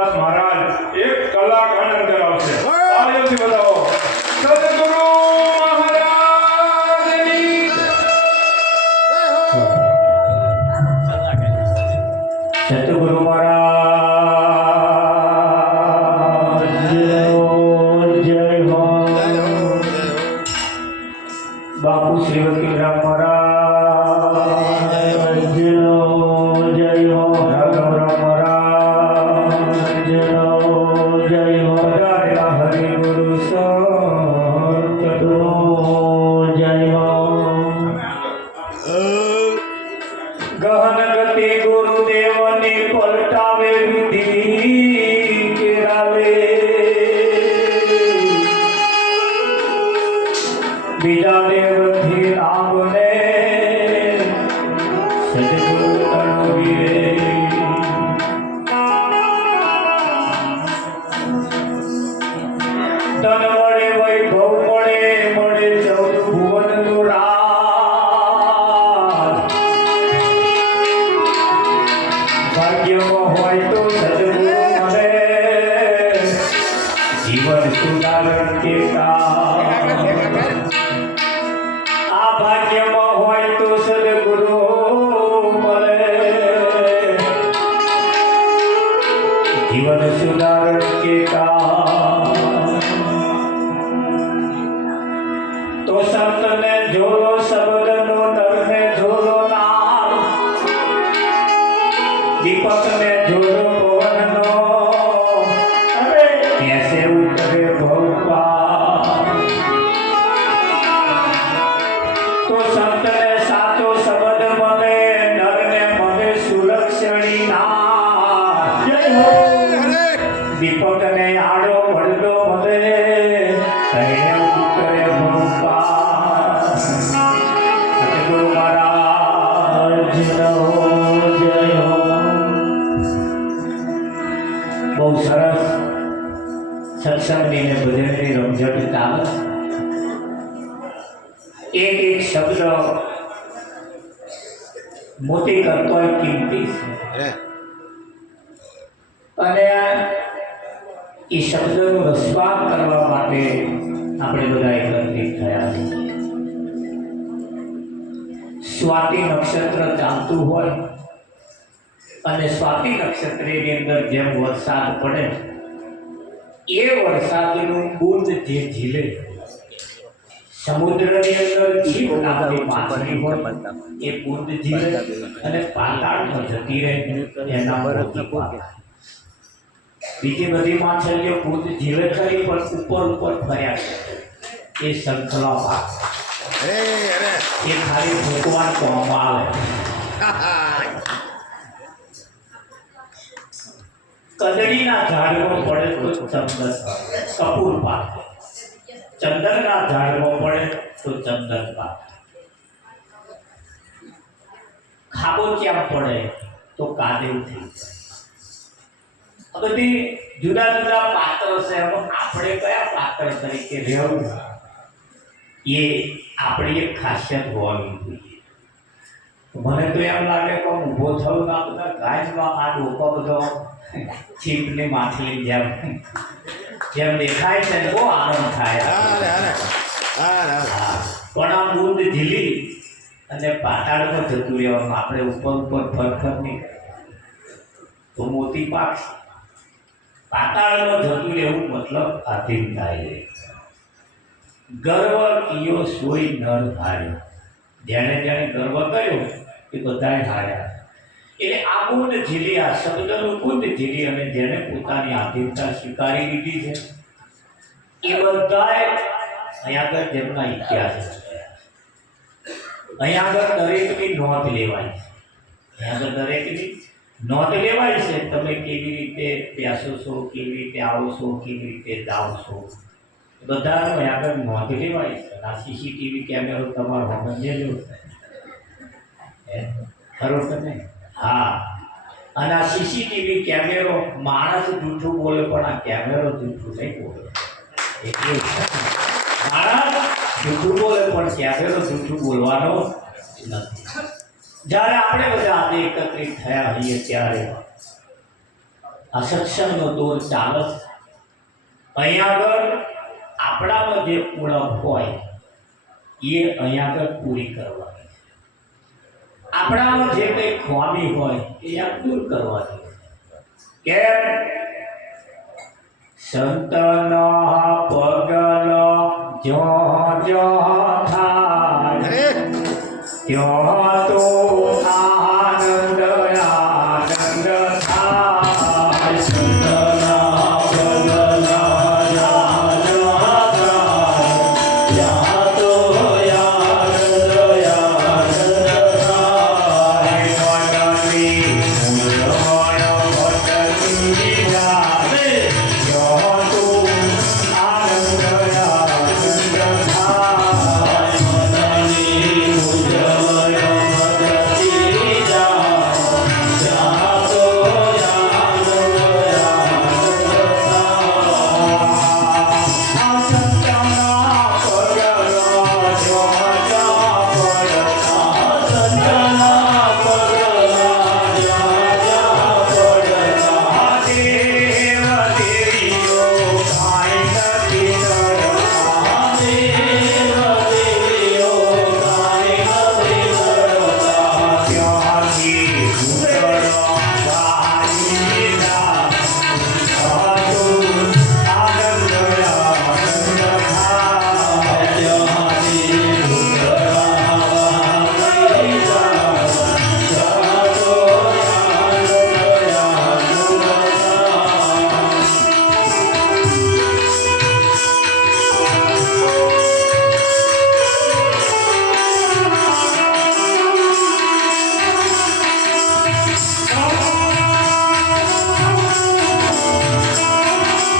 રામદાસ મહારાજ એક કલાક આનંદ કરાવશે. તાળીઓથી બધાઓ સદગુરુ મહારાજની સદગુરુ મહારાજ જય હો. બાપુ શ્રી વકીલરામ મહારાજ જય હો. રાઘવરામ મહારાજ જય હો. હરિ ગુરુ સતગુરુ જય હો. ગહન ગતિ ગુરુદેવની પલટાવે વિધિ કેરાવે. બીજા દેવથી રામને સદગુરુ તણવીરે. ધન મળે વૈભવ મળે મળે 14 ભુવનનું રાજ. ભાગ્યમાં હોય તો સદગુરુ મળે જીવન સુધારણ કે આ ભાગ્યમાં હોય તો સદગુરુ મળે જીવન સુધારણ કે તો સંતને જોલો શબ્દનો નરને જોલો નામ. દીપકને જોલો પવનનો કેસે ઉતરે ભગવાન. તો સંતને સાચો શબ્દ મળે નરને મળે સુલક્ષણી નામ. જય હો. દીપકને આડો પડદો મળે કહીને ઉતરે ભગવાન. સદગુરુ મહારાજ જય હો. બહુ સરસ સત્સંગની ને ભજનની રમઝટ ચાલે. એક એક શબ્દ મોટી કરતો કિંમતી છે અને એ શબ્દનું રસપાન કરવા માટે આપણે બધા એકત્રિત થયા છીએ. સ્વાતિ નક્ષત્ર ચાલતું હોય અને સ્વાતિ નક્ષત્રની અંદર જેમ વરસાદ પડે એ વરસાદનું બૂંદ જે ઝીલે સમુદ્રની અંદર જીવ નામની માછલી હોય એ બૂંદ ઝીલે અને પાતાળમાં જતી રહે એના મોતી પાકે. બીજી બધી માછલીઓ બૂંદ ઝીલે કરી પણ ઉપર ઉપર ફર્યા કરે એ શંખલા પાક એ ખાલી ભગવાન કહેવામાં આવે. કદડીના ઝાડમાં પડે તો ચંદન કપૂર પાક. ચંદનના ઝાડમાં પડે તો ચંદન પાક. ખાબોચિયા પડે તો કાદેવ થઈ જાય. આ બધી જુદા જુદા પાત્ર છે. આપણે કયા પાત્ર તરીકે રહેવું એ આપણી એક ખાસિયત હોવી જોઈએ. મને તો એમ લાગે કે હું ઊભો થયું ના બધા ગાયમાં આ ડોકો બધો છીપની માછલી જેમ દેખાય છે બહુ આનંદ થાય. પણ આ બૂંદ ઝીલી અને પાતાળમાં જતું રહેવાનું. આપણે ઉપર ઉપર ફરફર નહીં તો મોતી પાકશે. પાતાળમાં જતું રહેવું મતલબ આધીન થાય છે. ગર્વ કિયો સોય નર હાર્યો. જેણે જેણે ગર્વ કર્યો એ બધાએ હાર્યા. એટલે આ બૂંદ ઝીલી આ શબ્દનું બૂંદ ઝીલી અને જેને પોતાની આધીનતા સ્વીકારી લીધી છે એ બધાએ અહીંયા આગળ જેમના ઇતિહાસ છે. અહીંયા આગળ દરેકની નોંધ લેવાય છે. અહીંયા આગળ દરેકની નોંધ લેવાય છે. તમે કેવી રીતે બેસો છો, કેવી રીતે આવો છો, કેવી રીતે જાઓ છો, બધાનો અહીંયા આગળ નોંધ લેવાય છે. આ સીસીટીવી કેમેરો તમારો સમજેલો ખરો કે નહીં? હા. અને આ સીસીટીવી કેમેરો માણસ જૂઠું બોલે પણ આ કેમેરો જૂઠું નહીં બોલે. એટલે માણસ જૂઠું બોલે પણ કેમેરો જૂઠું બોલવાનો નથી. જ્યારે આપણે બધા આજે એકત્રિત થયા હોઈએ ત્યારે આ સત્સંગનો દોર ચાલે છે. અહીંયા આગળ આપણામાં જે ઉણપ હોય એ અહીંયા આગળ પૂરી કરવાની છે. આપણામાં જે કંઈ ખામી હોય એ આ દૂર કરવાની છે. કેમ? સંતના પગલો જો જો થાય ત્યો તો આનંદ આનંદ થાય. સંતના પગલો જો જો થાય ત્યા તો આનંદ આનંદ થાય. મનની મૂંઝવણ ભટકી જાય ત્યો તો આનંદ આનંદ થાય. મનની મૂંઝવણ ભટકી જાય ત્યા તો આનંદ આનંદ થાય. સંતના પગલો જો જો પડતા સંતના પગલા જો જો પડતા દેવ દેવીઓ કાંઈ નથી ડરતા. દેવ દેવીઓ કાંઈ નથી ડરતા. ત્યાંથી ઉતરો ગાઈ જા સાધુ આનંદ આનંદ થાય. ત્યાંથી ઉતરો ગાઈ જા સાધુ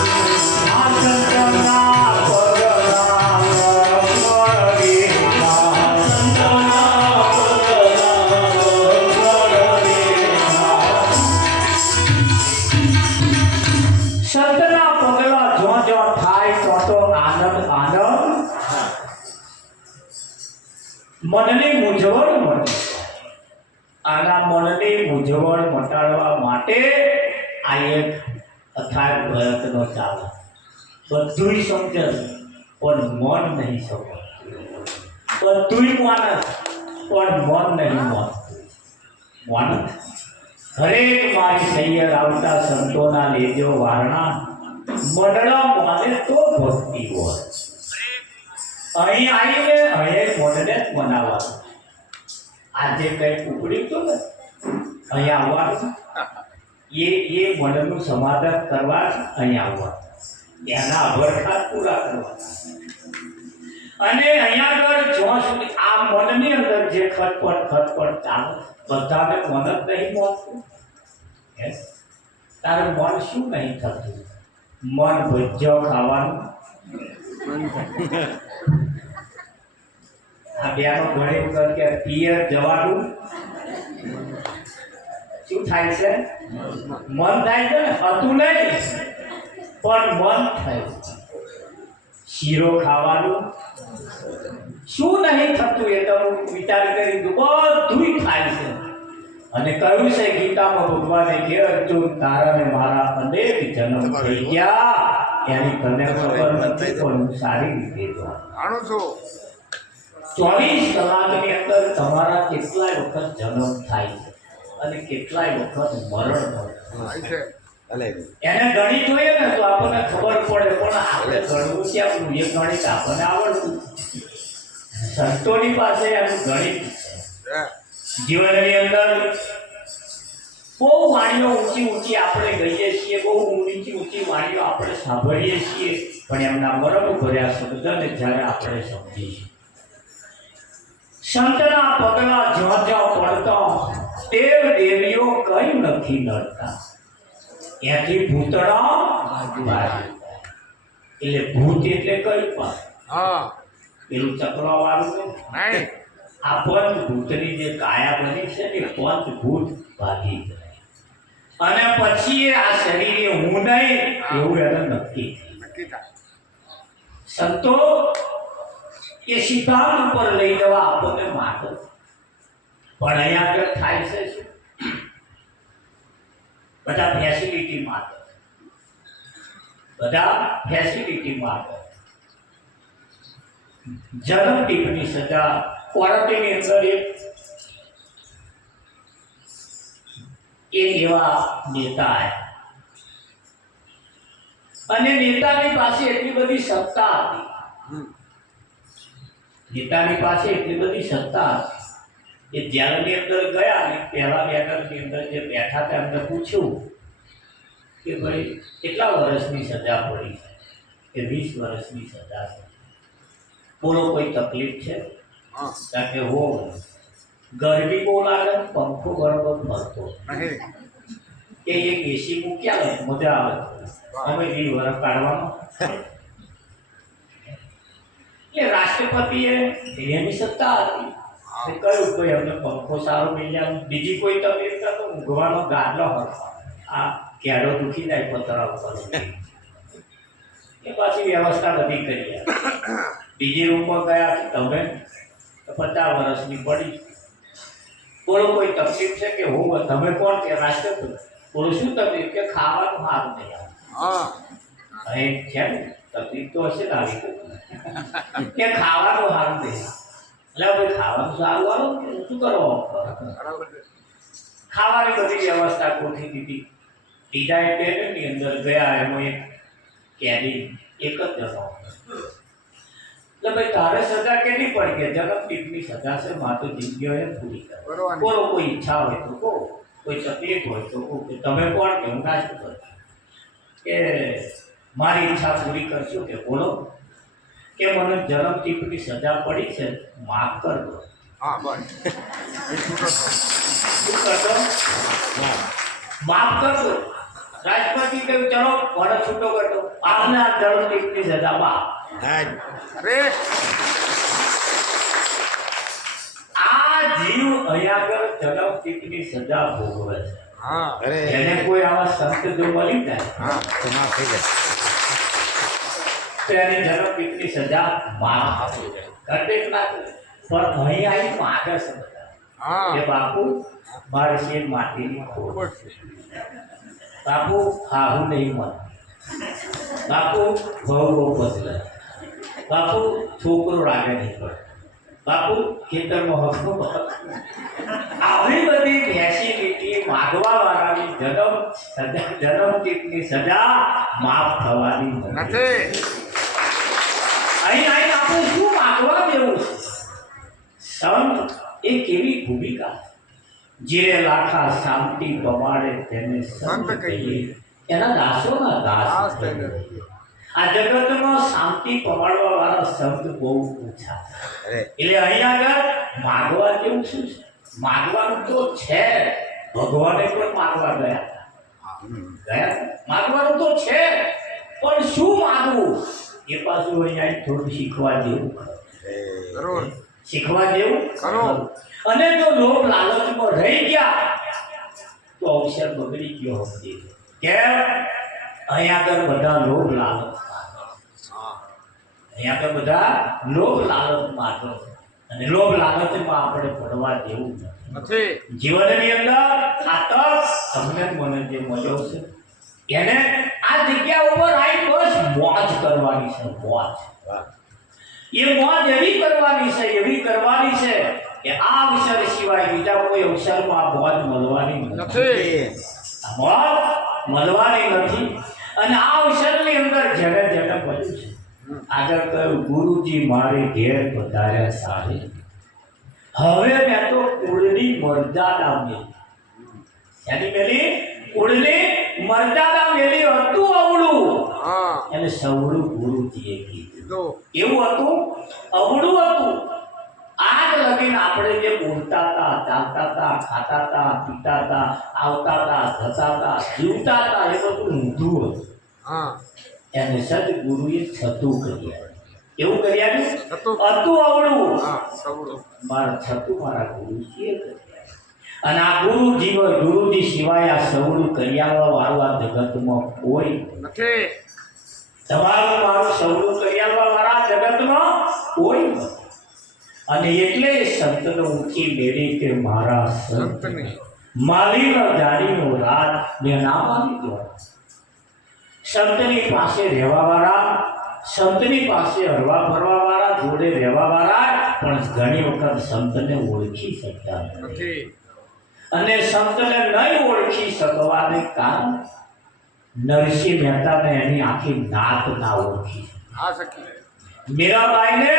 આનંદ આનંદ થાય. આ સંતના પગલા મળેલા સંતના પગલા મળેલા. સંતના પગલા જો જો થાય તો આનંદ આનંદ. મનની મૂંઝવણ મટે. આના મનની મૂંઝવણ મટાડવા માટે આ એક અથાગ પ્રયત્નો ચાલે. બધુંય સમજે છે પણ મન નહીં સમજતું. બધુંય માને પણ મન નહીં માનતું. માને હરેક મારી સૈયર આવતા સંતોના લેજો વારણા મંડળા માને તો ભક્તિ હોય. અહીં આવીને અહીં મનને જ મનાવવાનું. આજે કંઈક ઉપડ્યું હતું ને અહીંયા આવવાનું એ મનનું સમાધાન કરવા અહીં આવવાનું. એના અભરખા પૂરા કરવાના. અને અહીંયા આગળ જ્યાં સુધી આ મનની અંદર જે ખટપટ ચાલે બધાને મન જ નહીં મળતું. તારું મન શું નહીં થતું? મન ભજ્યો ખાવાનું. આ બેનો ઘણી વખત કે પિયર જવાનું શું થાય છે? મન થાય છે ને, હતું નહીં પણ મન થયું. શીરો ખાવાનું શું નહીં થતું એ તો વિચાર કરી બધું થાય છે. અને કહ્યું છે ગીતામાં ભગવાને કે અર્જુન તારાને મારા અનેક જન્મ થઈ ગયા એની તને ખબર નથી પણ હું સારી રીતે જાણું છું. 24 કલાકની અંદર તમારા કેટલાય વખત જન્મ થાય છે અને કેટલાય વખત મરણ થાય છે. એને ગણિત જોઈએ ને તો આપણને ખબર પડે પણ આપણે ગણવું ક્યાં? એ ગણિત આપણને આવડતું. સંતોની પાસે એનું ગણિત છે. જીવનની અંદર બહુ વાણીઓ ઊંચી આપણે ગઈએ છીએ, બહુ ઊંચી વાણીઓ આપણે સાંભળીએ છીએ પણ એમના મરમ ભર્યા શબ્દને જ્યારે આપણે સમજીએ છીએ. સંતના પગલા જ્યાં જ્યાં પડતા દેવ દેવીઓ કઈ નથી નડતા. ત્યાંથી ભૂતળા એટલે ભૂત એટલે કઈ પણ પેલું ચક્રો વાળું નહીં. આ પંચભૂતની જે કાયા બની છે ને પંચભૂત ભાગી જાય અને પછી આ શરીરે હું નહીં એવું એને નક્કી થાય. સંતો એ સિદ્ધાંત ઉપર લઈ જવા આપણને માગે પણ અહીંયા આગળ થાય છે શું? બધા ફેસિલિટી માટે, બધા ફેસિલિટી માટે જન્મ ટીપની સજા કોર્ટની અંદર એક એવા નેતા આવ્યા અને નેતાની પાસે એટલી બધી સત્તા હતી, નેતાની પાસે એટલી બધી સત્તા હતી કે જેલની અંદર ગયા અને પહેલા બેઠકની અંદર જે બેઠા હતા એમને પૂછ્યું કે ભાઈ કેટલા વર્ષની સજા પડી છે? કે 20 વર્ષની સજા છે. બોલો કોઈ તકલીફ છે? કારણ કે હો ગરમી બહુ લાગે, પંખો બરોબર ફરતો કે એક એસી મૂક્યા હોય મજા આવે, અમે 20 વર્ષ કાઢવાનો. એટલે રાષ્ટ્રપતિએ એની સત્તા હતી, કહ્યું કોઈ અમને પંખો સારો મિલ જાય, બીજી કોઈ તકલીફ તો ઊંઘવાનો ગાદલો હતો, આ કેડો દુખી જાય પતરા ઉપર, એ પાછી વ્યવસ્થા બધી કરી. બીજી રૂમમાં ગયા તમે 50 વર્ષની પડી, બોલો કોઈ તકલીફ છે? કે હું. તમે કોણ? કે રાષ્ટ્રપતિ. બોલો શું તકલીફ? કે ખાવાનું સારું નહીં આવે. અહીં છે ને તકલીફ તો હશે ને આવી કે ખાવાનું સારું નહીં. એટલે ભાઈ ખાવાનું સારું આવે કે શું કરો? ખાવાની બધી વ્યવસ્થા ગોઠવી દીધી. બીજા એક ની અંદર ગયા, એમાં એક કેદી એક જ જણો. એટલે ભાઈ તારે સજા કેટલી પડી? કે જન્મદીપની સજા છે, મારે તો જિંદગી હોય પૂરી કરે. બોલો કોઈ ઈચ્છા હોય તો કહો, કોઈ તકલીફ હોય તો કહો. કે તમે કોણ? કે હું રાષ્ટ્રપતિ. કે મારી ઈચ્છા પૂરી કરશો? કે બોલો. કે મને જન્મદીપની સજા પડી છે, માફ કર દો. શું કરશો? માફ કર દો. રાષ્ટ્રપતિ કહ્યું ચલો મને છૂટો કરતો, આપને આ જન્મદીપની સજા માફ. આ જીવ અહીંયા આગળ જન્મદીપની સજા ભોગવે છે. એને કોઈ આવા સંત જો મળી જાય તો માફ થઈ જાય, તો એની જન્મદીપની સજા માફ આપી જાય. કરતે ના કરે, પણ અહીં આવી માગે છે બધા કે બાપુ મારે છે માટીની ખોટ, બાપુ ખાવું નહીં મળે, બાપુ બહુ બદલે, બાપુ છોકરો રાગે નહીં પડે, બાપુ ખેતરમાં હકનો. આવી બધી ફેસિલિટી માગવા વાળાની જન્મદીપની સજા માફ થવાની નથી. અહીં આપણે શું માગવા જેવું છે? સંત એ કેવી ભૂમિકા? જે લાખા શાંતિ પમાડે તેને સંત કહીએ, એના દાસોના દાસ. આ જગતમાં શાંતિ પમાડવા વાળા સંત બહુ ઓછા. એટલે અહીં આગળ માગવા જેવું શું છે? માગવાનું તો છે, ભગવાને પણ માગવા ગયા, માગવાનું તો છે, પણ શું માગવું એ પાછું અહીંયા થોડું શીખવા જેવું, શીખવા જેવું. અને જો લોભ લાલચમાં રહી ગયા તો અવસર બગડી ગયો હશે. કેમ? અહીંયા આગળ બધા લોભ લાલચ, અહીંયા આગળ બધા લોભ લાલચ માત્ર, અને લોભ લાલચમાં આપણે પડવા જેવું નથી. જીવનની અંદર આ તક તમને મને જે મળ્યો છે એને આ જગ્યા ઉપર આવી બસ મોજ કરવાની છે. મોજ, એ મોજ એવી કરવાની છે, એવી કરવાની છે કે આ અવસર સિવાય બીજા કોઈ અવસરમાં આ મોજ મળવાની નથી, મોજ મળવાની નથી. અને આ અવસરની અંદર જેને જેને મળ્યું છે, આગળ કહ્યું ગુરુજી મારે ઘેર વધાર્યા સારી, હવે મેં તો કુળની મર્યાદા મેલી. એની પેલી કુળની મર્યાદા મેલી. હતું અવળું, એને સવળું ગુરુજીએ કીધું. એવું હતું, અવળું હતું. આજ લગીને આપણે જે બોલતા હતા, ચાલતા હતા, ખાતા હતા, પીતા હતા, આવતા હતા, જતા હતા, જીવતા હતા, એ બધું ઊંધું હતું. એને સદગુરુએ છતું કરી આપ્યું. એવું કરી આપ્યું, હતું અવળું, મારા છતું મારા ગુરુજીએ કરી આપ્યું. અને આ ગુરુજી સિવાય આ સવળું કરી આવવા વાળું આ જગતમાં કોઈ નથી. તમારું મારું સવળું કરી આવવા વાળા જગતમાં કોઈ નથી. અને એટલે સંતનો ઊંચી મેળી કે મારા સંતને માલીનો જાણીનો રાત મેં ના માની દો. સંતની પાસે રહેવાવાળા, સંતની પાસે હરવા ફરવાવાળા, જોડે રહેવાવાળા પણ ઘણી વખત સંતને ઓળખી શકતા નથી. અને સંતને નહીં ઓળખી શકવાને કારણે નરસિંહ મહેતાને એની આખી નાત ના ઓળખી, મીરાબાઈને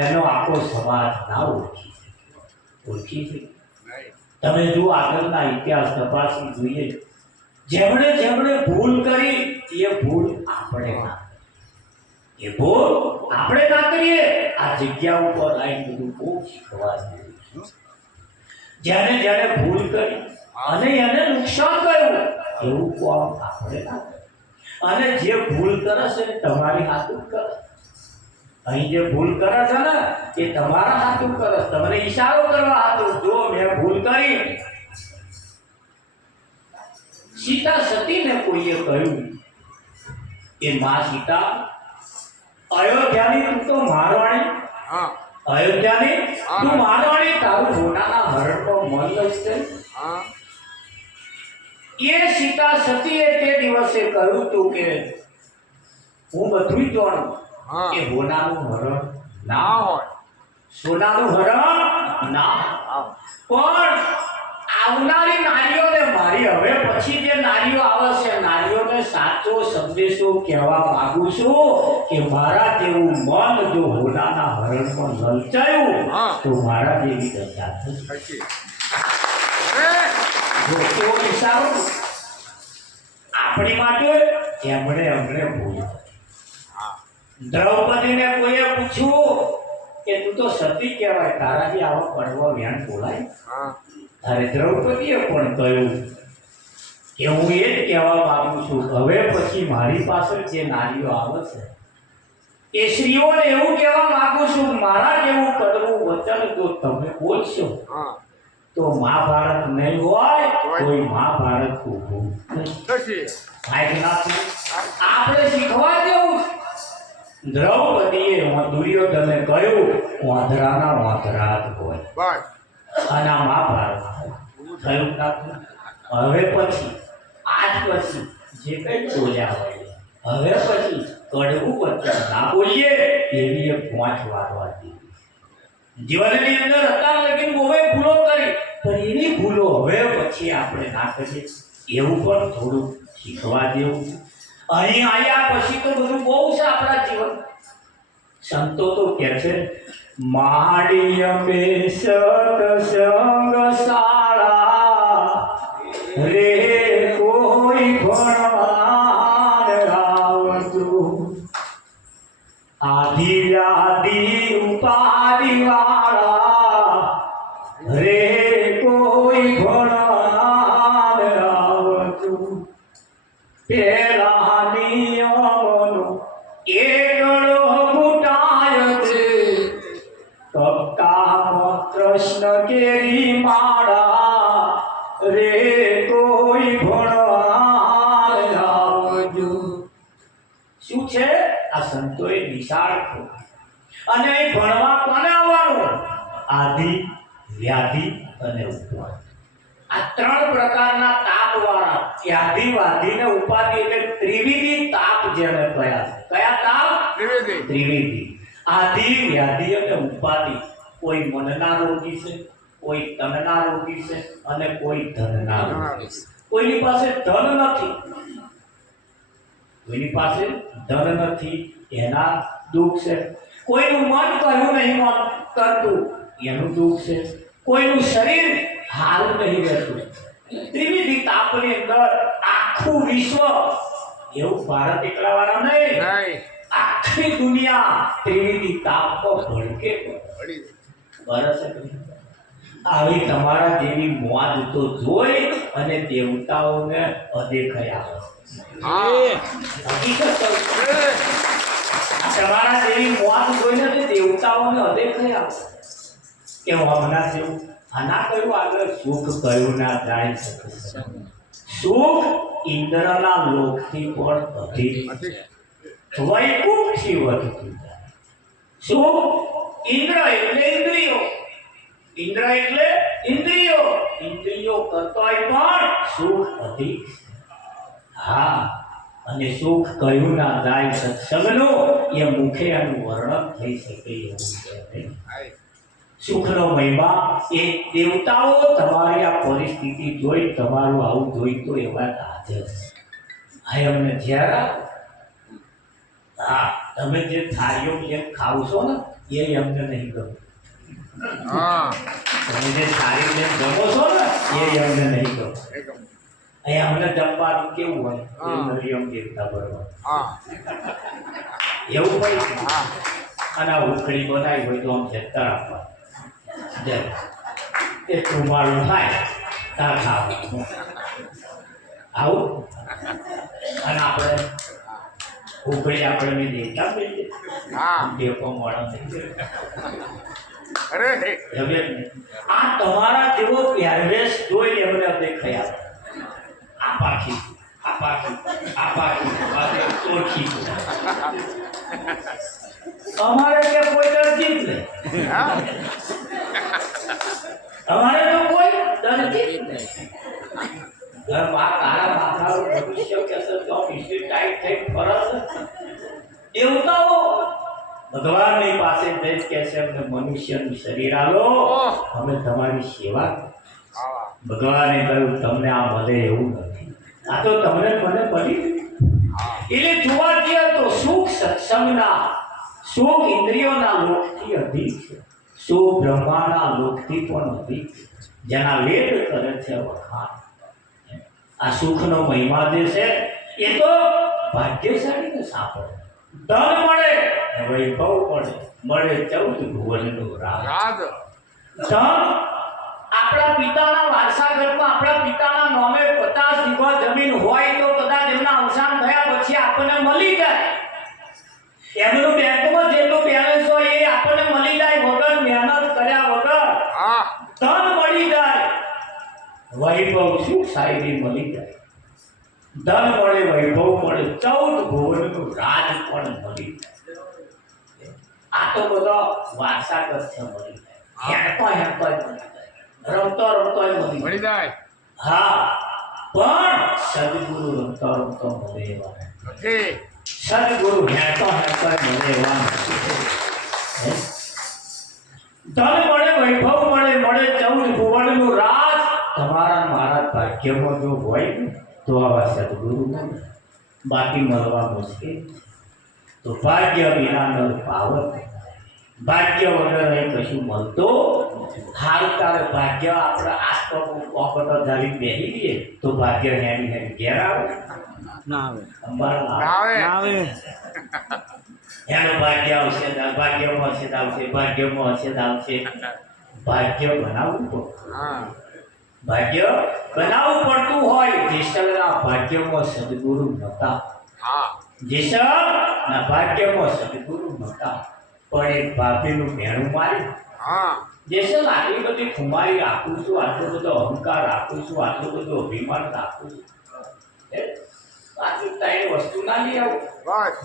એનો આખો સમાજ ના ઓળખી શકે. તમે જો આગળના ઇતિહાસ તપાસી જોઈએ, જેમણે જેમણે ભૂલ કરી એ ભૂલ આપણે ના, એ ભૂલ આપણે ના કરીએ. આ જગ્યા ઉપર આવીને બધું બહુ શીખવા જેવું. જેને જેને ભૂલ કરી અને એને નુકસાન કર્યું એવું કોમ આપણે ના કરીએ. અને જે ભૂલ કરે છે તમારી હાથું કરે, અહીં જે ભૂલ કરે છે ને એ તમારા હાથું કરે, તમને ઈશારો કરવા હાથું. જો મેં ભૂલ કરી, સીતા સતીને કોઈએ કહ્યું કે માં સીતા, અયોધ્યાની તું તો મારવાણી, અયોધ્યાની તું મારવાણી, તારું હોનાના હરણનો મન લઈ. એ સીતા સતીએ તે દિવસે કહ્યું તું કે હું બધું જાણું કે હોનાનું હરણ ના હોય, સોનાનું હરણ ના, પણ આવનારી નારીઓને મારી, હવે પછી જે નારીઓ આવે છે, નારીઓને સાચો સંદેશો કહેવા માંગુ છું કે મારા જેવું મન જો હોનાના હરણમાં લલચાયું તો મારા જેવી દશા થશે. આપણી માટે એમણે અમને ભૂલ. દ્રૌપદીને કોઈએ પૂછ્યું કે તું તો સતી કહેવાય, તારાથી આવો પડવો વ્યાન બોલાય? અરે દ્રૌપદીએ પણ કહ્યું કે હું એ જ કહેવા માંગુ છું, હવે પછી મારી પાછળ જે નારીઓ આવે છે એ સ્ત્રીઓને એવું કહેવા માંગુ છું, મારા જેવું કડવું વચન જો તમે બોલશો તો મહાભારત નહીં હોય, કોઈ મહાભારત ઊભું થશે. આપણે શીખવા જેવું. દ્રૌપદીએ દુર્યોધને કહ્યું વાંદરાના વાંદરા જ હોય, અને આ મહાભારત થયું નથી. હવે પછી આજ પછી જે કંઈ બોલ્યા હોય, હવે પછી કડવું વચન ના બોલીએ એવી એક 5 વાર વાંચી. જીવનની અંદર અત્યાર લગી બહુ ભૂલો કરી, પણ એની ભૂલો હવે પછી આપણે ના કરીએ એવું પણ થોડું શીખવા જેવું. અહીં આવ્યા પછી તો બધું બહુ છે આપણા જીવન. સંતો તો કહે છે માડી અમે સત્સંગ શાળા રે કોઈ ભણવા આવતું, આદિ વ્યાધિ ઉપાધિ વાળા રે કોઈ ભણવા આવતું. પેલા નિયમનો એકડો ઘૂંટાય છે, કપ્તામાં કૃષ્ણ કેરી માળા રે કોઈ ભણવા આવજો. શું છે આ સંતોએ નિશાળ ખોલી. અને એ ભણવા કોને આવવાનું? આદિ વ્યાધિ અને ઉપાધિ. આ 3 પ્રકારના તાપ વાળા, વ્યાધિ વાધિ ને ઉપાધિ એટલે ત્રિવિધિ તાપ જેને કહ્યા છે. કયા તાપ? ત્રિવિધિ. આદિ વ્યાધિ અને ઉપાધિ. કોઈ મનના રોગી છે, કોઈ તનના રોગી છે અને કોઈ ધનના રોગી છે. કોઈની પાસે ધન નથી, કોઈની પાસે ધન નથી એના દુઃખ છે. કોઈનું મન કહ્યું નહીં કરતું એનું દુઃખ છે. કોઈનું શરીર હારું નહીં રહેતું. ત્રિવિધિ તાપની અંદર આખું વિશ્વ, એવું ભારત એકલા વાળા નહીં, આખી દુનિયા ત્રિવિધિ તાપ પર ભડકે બરસે. આવી તમારા જેવી મોજ તો જોઈ અને દેવતાઓને અદેખાય આવે. હકીકત તમારા જેવી મોજ જોઈને દેવતાઓને અદેખાય આવે કે હમણાં જેવું આના કયું આગળ સુખ કયું ના જાણી શકે. સુખ ઇન્દ્રના લોકથી પણ અધિક, વૈકુંઠથી વધતું. સુખ ઇન્દ્ર એટલે ઇન્દ્રિયો, ઇન્દ્ર એટલે ઇન્દ્રિયો, ઇન્દ્રિયો કરતોય પણ સુખ અધિક છે. હા, અને સુખ કયું ના જાય સત્સંગનું, એ મુખે આનું વર્ણન થઈ શકે એવું છે. સુખનો મહિમા એ દેવતાઓ તમારી આ પરિસ્થિતિ જોઈ, તમારું આવું જોઈ તો એવા હાજર છે. હા, અમને જ્યારે હા તમે જે થાળીઓ જેમ ખાવ છો ને એ અમને નહીં ગમે. તમે જે થાળી જેમ જમો છો ને એ અમને નહીં ગમે. અહીંયા અમને જમવાનું કેવું હોય મરિયમ દેવતા બરોબર એવું હોય. અને આ ઉખડી બનાવી હોય તો આમ જતર આપવા એ રૂમાળું થાય તાર ખાવાનું આવું. અને આપણે ઉખડી આપણે દેવતા મળીએ દેવો મોડા થઈ જાય. આ તમારા જેવો પહેરવેશ જોઈ એમને અમે ખયા આ પાછી ઓળખી અમારે કે કોઈ દર્દી જ નહીં. અમારે તો કોઈ દર્દી જ નહીં. દેવતાઓ ભગવાનની પાસે જઈ કે છે અમને મનુષ્યનું શરીર આલો, અમે તમારી સેવા. ભગવાને કહ્યું તમને આ મળે એવું નથી, આ તો તમને મને મળી. એટલે જોવા જઈએ તો સુખ સત્સંગના, સુખ ઇન્દ્રિયોના લોકથી અધિક છે, સુખ બ્રહ્માના લોકથી પણ અધિક છે, જેના વેદ કરે છે વખાણ. આ સુખનો મહિમા જે છે એ તો ભાગ્યશાળીને સાંભળે. ધન મળે, વૈભવ મળે, મળે 14 ભુવનનું રાજ. ધન આપણા પિતાના વારસાગતમાં, આપણા પિતાના નામે 50 વીઘા જમીન હોય તો કદાચ એમના અવસાન થયા પછી આપણને મળી જાય. એમનું બેંકમાં જેટલું બેલેન્સ હોય એ આપણને મળી જાય વગર મહેનત કર્યા વગર. ધન મળી જાય, વૈભવ શું સાયરી મળી જાય. ધન મળે, વૈભવ મળે, 14 ભુવનનું રાજ પણ મળી જાય. આ તો બધો વારસાગત છે, મળી જાય. હેડતો મળી જાય, રમતો મળી જાય. હા, પણ સદગુરુ રમતો મળે એવા નથી. સદગુરુ હેડતો મળે એવા નથી. ધન મળે, વૈભવ મળે, મળે 14 ભુવનનું રાજ. તમારા મારા ભાગ્યમાં જો હોય તો આવા સદગુરુ મળે, બાકી મળવા મુશ્કેલ. તો ભાગ્ય વિના નર પાવત, ભાગ્ય વગર અહીં કશું મળતો. હાલ તારે ભાગ્ય આપણે આસપાસ પોકટો ધારી બેસી દઈએ તો ભાગ્ય હેડી ઘેર આવે ના આવે, આવે એનું ભાગ્ય આવશે, ભાગ્યમાં હશે આવશે, ભાગ્યમાં હશે આવશે. ભાગ્ય બનાવવું પડતું, ભાગ્ય બનાવવું પડતું હોય. જેસલના ભાગ્યમાં સદગુરુ નહોતા, જેસલના ભાગ્યમાં સદગુરુ નહોતા, પણ એક ભાભીનું ભેણું માર્યું. જેસલ આટલી બધી ખુમારી રાખું છું, આટલો બધો અહંકાર રાખું છું, આટલું બધું અભિમાન રાખું છું, આટલી તારી વસ્તુ ના લઈ આવું.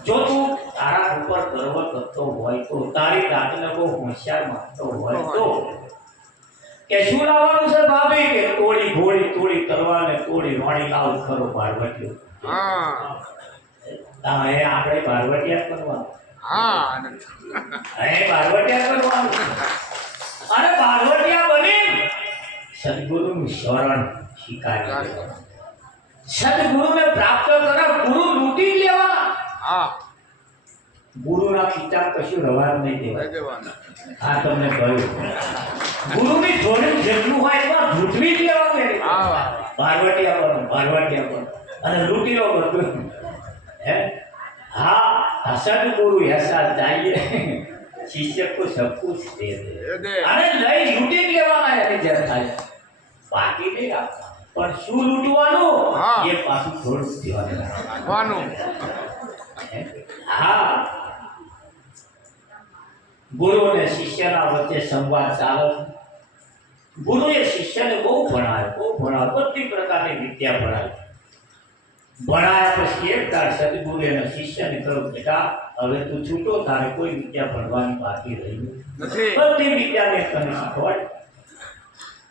જો તું તારા ઉપર ગર્વ કરતો હોય તો, તારી જાતને બહુ હોશિયાર માનતો હોય તો કે શું લાવવાનું છે ભાભી? કે તોડી ઘોડી તોડી તલવારને તોડી રોણી લાવ ખરો પાર્વતીઓ. આપણે પાર્વતીયા કરવાનું, પાર્વતીયા કરવાનું. અને પાર્વતીયા બની સદગુરુનું શરણ સ્વીકારી, સદગુરુને પ્રાપ્ત કરવા ગુરુ લૂંટી જ લેવાના. ગુરુના ખીચા કશું રવા નહીં દેવાના. આ તમને કહ્યું, ગુરુની જોડે જેટલું હોય એટલું લૂંટવી જ લેવાનું. પાર્વતીયા બનો, પાર્વતીયા બનો અને લૂંટી લો બધું. हाँ, सदगुरु ऐसा चाहिए, शिष्य को सब कुछ दे दे. अरे लई लूटी लेवाना है जरा થાય, બાકી નહીં રાખતા. પણ શું લૂંટવાનું એ પાછું થોડું દેવાનું. હા, ગુરુ અને શિષ્યના વચ્ચે સંવાદ ચાલે. ગુરુએ શિષ્યને બહુ ભણાવ્યો, બધી પ્રકારની વિદ્યા ભણાવી. ભણાયા પછી એક તાર સદગુરુ એના શિષ્યને કહ્યું, બેટા હવે તું છૂટો તારે કોઈ વિદ્યા ભણવાની બાકી રહી નથી. બધી વિદ્યા મેં તને શીખવાડી.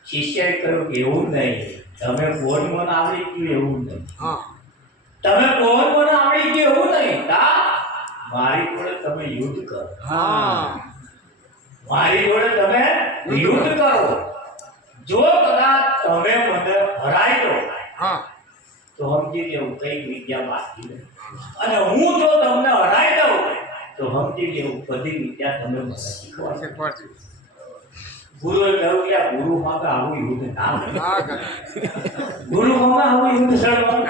શિષ્યએ કહ્યું કે એવું નહીં, તમે કોણ મને આવડી ગયું એવું નહીં, હા તમે કોણ મને આવડી ગયું એવું નહીં, કા મારી જોડે તમે યુદ્ધ કરો, હા મારી જોડે તમે યુદ્ધ કરો. જો કદાચ તમે મને હરાઈ દો હા તો સમજી લેવું કઈ વિદ્યા બાકી નહીં, અને હું જો તમને હરાઈ દઉં તો સમજી લેવું બધી વિદ્યા તમે મને શીખવાડો. શીખવાડજો. ગુરુએ કહ્યું કે આ ગુરુ માં આવું યુદ્ધ ના હોય. હા કરે. ગુરુ માં આવું યુદ્ધ સળવાનું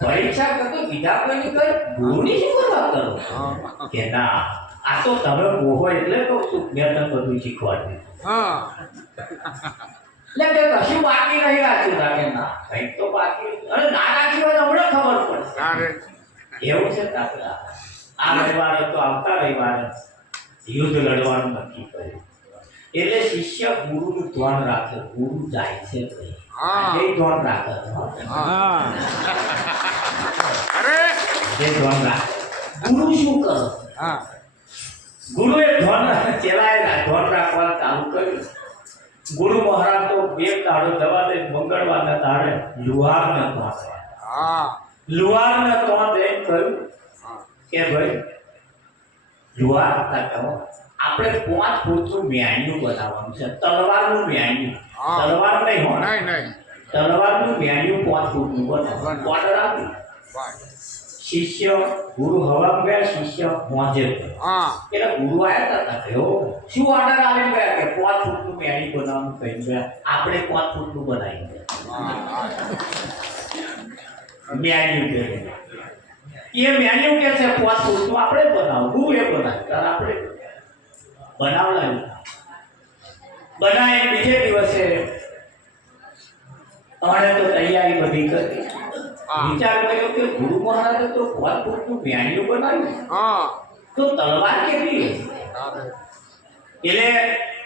પરીક્ષા કરતો બીજા કોઈની કરે, ગુરુની શું વાત કરો હા કે ના આ તો તમે મોહો એટલે કહું છું મેં તને બધું શીખવાડી દીધું. હા એટલે કે કશું બાકી નહીં રાખ્યું તારે, ના કંઈક તો બાકી, અને ના રાખ્યું હોય તો હમણાં ખબર પડશે. તારે એવું છે તાપરા. આ રવિવારે તો આવતા રવિવારે યુદ્ધ લડવાનું નક્કી કર્યું. એટલે શિષ્ય ગુરુનું ધ્યાન રાખે, ગુરુ જાય છે ભાઈ હા. એ ધ્યાન રાખે, હા અરે એ ધ્યાન રાખે. ગુરુ શું કરે? હા ગુરુએ ધ્યાન ચેલાયેલા ધ્યાન રાખવા ચાલુ કર્યું. ગુરુ મહારાજ તો બે દાડો જવા દે, મંગળવારના દાડે લુહારને ત્યાં હા લુહારને ત્યાં જઈને કહ્યું હા કે ભાઈ લુહાર હતા કહો આપણે 5 ફૂટનું મ્યાણ્યું બનાવવાનું છે, તલવારનું મ્યાણ્યું, હા. તલવાર નહીં હોય, નહીં નહીં તલવારનું મ્યાણ્યું 5 ફૂટનું બનાવવાનું. ઓર્ડર આપ્યું. ભાઈ શિષ્ય ગુરુ હવા ગયા, શિષ્ય મોજે ગયા. હા એટલે ગુરુ આવ્યા હતા કે હો શું ઓર્ડર આવીને ગયા કે 5 ફૂટનું મ્યાણી બનાવવાનું કહી ગયા, આપણે 5 ફૂટનું બનાવી ગયા. હા મ્યાણ્યું કે એ મ્યાણ્યું કે છે 5 ફૂટનું આપણે બનાવો, ગુરુ એ બનાવ્યું ત્યારે આપણે બનાવલાયું. બનાવી બીજે દિવસે અમારે તો તૈયારી બધી કરી. હા. વિચાર કર્યો કે ગુરુ મહારાજે તો 5 ફૂટનું મ્યાણ્યું બનાવ્યું, હા તો તલવાર કેટલી હશે? તારે એટલે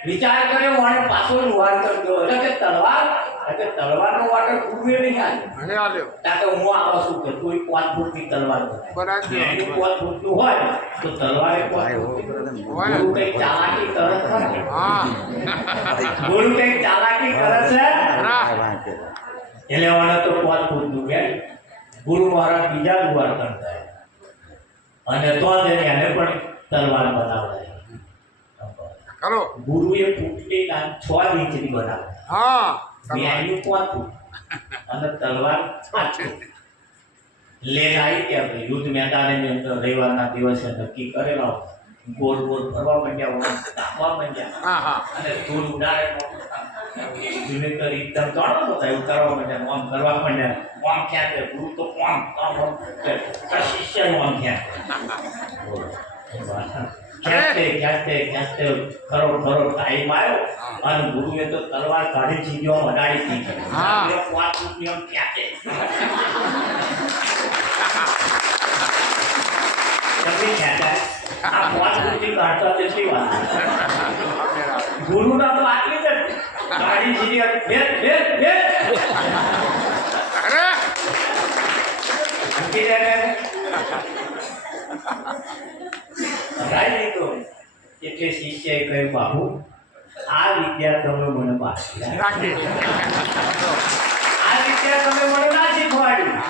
વિચાર કર્યો અને પાછો લુહાર કરજો એટલે કે તલવારનો વાટર ગુરુએ નહીં આવ્યો. મને આલ્યો કારણ કે હું આવો છું કે કોઈ 5 ફૂટની તલવાર બનાવી દો. 5 ફૂટનું હોય તો તલવારે 5 ફૂટની. ગુરુ કંઈક ચાલાકી કરે છે ને? હા ગુરુ કંઈક ચાલાકી કરે છે, હા એટલે મને તો 5 ફૂટનું કે ગુરુ મહારાજ બીજા લુહાર કરતા અને તો જ એને પણ તલવાર બનાવડાવી. કરો ગુરુએ ફૂટની 6 ઇંચની બનાવી, હા મ્યાણ્યું 5 ફૂટ અને તલવાર 5 ફૂટ. લેન આવી ગયા ભાઈ યુદ્ધ મેદાનની અંદર રવિવારના દિવસે નક્કી કરેલો. ગોળ ગોળ ફરવા માંડ્યા, ઓમ તાપવા માંડ્યા હા હા અને ધૂળ ઉડાડે. ધીમે કરી એકદમ તોડો તો એવું કરવા માંડ્યા, આમ કરવા માંડ્યા, આમ ક્યાં છે ગુરુ તો આમ શિષ્ય આમ ક્યાં ખેંચતે ખરો ટાઈમ આવ્યો અને ગુરુએ તો તલવાર કાઢી ચીજો અડાડી દીધી. હા. 5 ફૂટની આમ ખેંચે. કેટલી ખેંચાય? આ 5 ફૂટની કાઢતા કેટલી વાર? ગુરુના તો આટલી જ ગાડી ચીજી બે અરે અંકી જાય હરાઈ દીધો. એટલે શિષ્યએ કહ્યું બાબુ આ વિદ્યા તમે મને પાછી રાખી આ વિદ્યા તમે મને ના શીખવાડ્યું.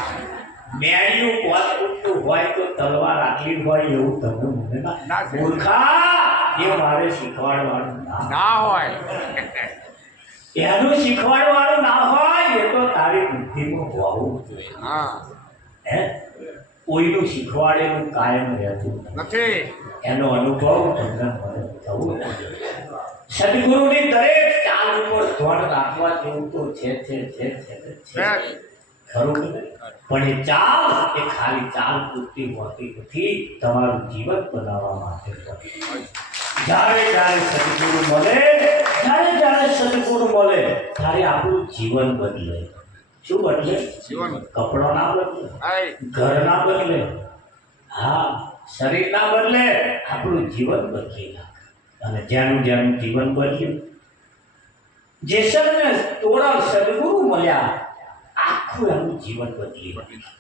મેળ્યું 5 ફૂટનું હોય તો તલવાર આટલી જ હોય એવું તમે મને ના મૂર્ખા એ મારે શીખવાડવાનું ના. ના હોય એનું શીખવાડવાનું ના હોય એ તો તારી બુદ્ધિમાં હોવું જોઈએ. હા હે કોઈનું શીખવાડેલું કાયમ રહેતું નથી. નથી એનો અનુભવ તમને મળે થવું જોઈએ. સદગુરુની દરેક ચાલ ઉપર ધ્યાન રાખવા જેવું તો છે ખરું કે નહીં? પણ એ ચાલ એ ખાલી ચાલ પૂરતી હોતી નથી, તમારું જીવન બનાવવા માટે હોય. જ્યારે સદગુરુ મળે ત્યારે આપણું જીવન બદલે. શું બદલે? જીવન કપડો ના બદલે, આય ઘર ના બદલે, હા શરીર ના બદલે, આપણું જીવન બદલી નાખે. અને જેનું જીવન બદલ્યું, જેસલને તોડા સદગુરુ મળ્યા, આખું એનું જીવન બદલી નાખ્યું.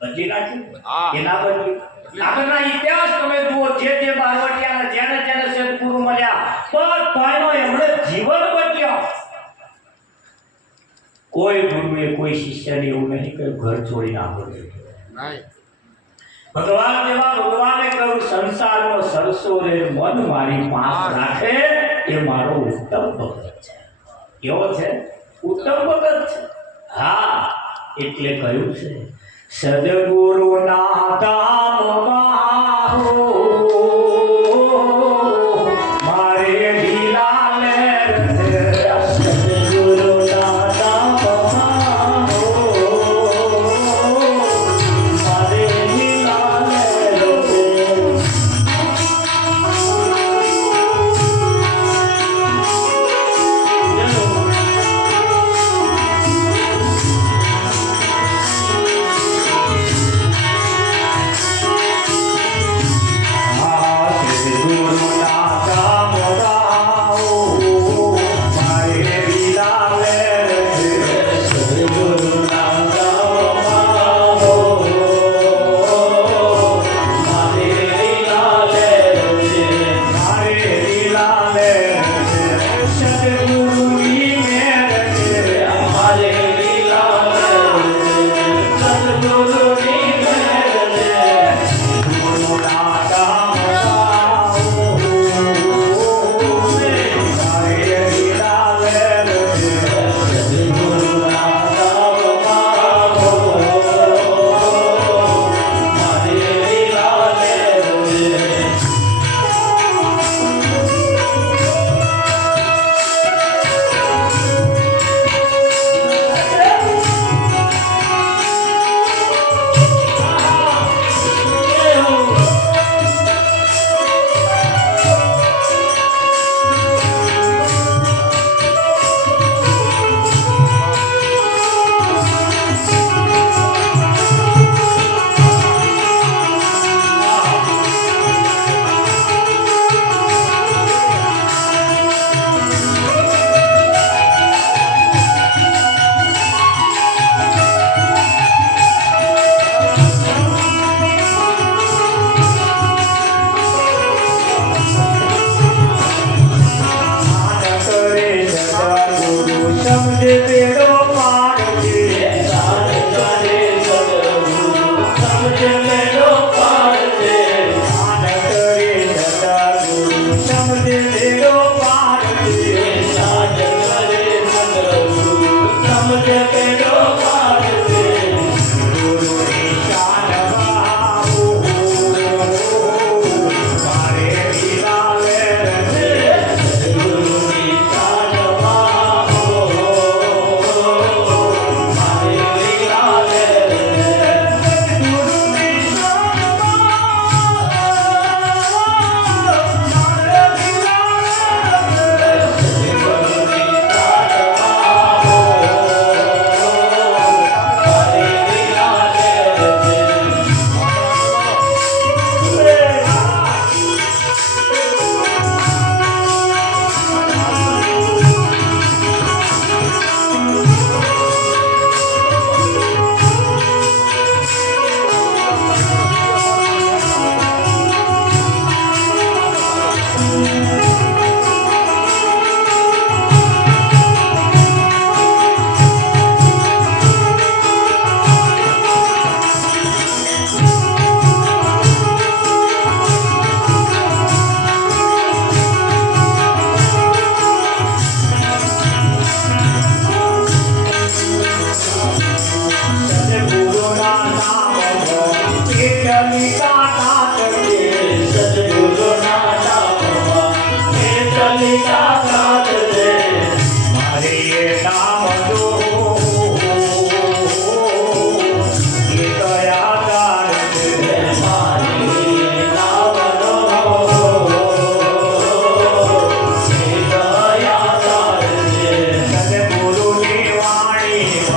બદલી નાખ્યું હા. એના બદલી આગળના ઇતિહાસ તમે જુઓ જે બારવટિયાના જેને સદગુરુ મળ્યા બધાનો એમણે જીવન બદલ્યો. કોઈ ગુરુએ કોઈ શિષ્યને એવું નહીં કહ્યું ઘર છોડીને આગળ જજો. નહીં. ભગવાને કહ્યું સંસારનો સરસો રે મન મારી પાસ રાખે એ મારો ઉત્તમ ભગત છે. કેવો છે? ઉત્તમ ભગત છે. હા, એટલે કહ્યું છે સદગુરુના ધામમાં હો મારે લીલા લે સદગુરુના ધામમાં હો મારે લીલા લે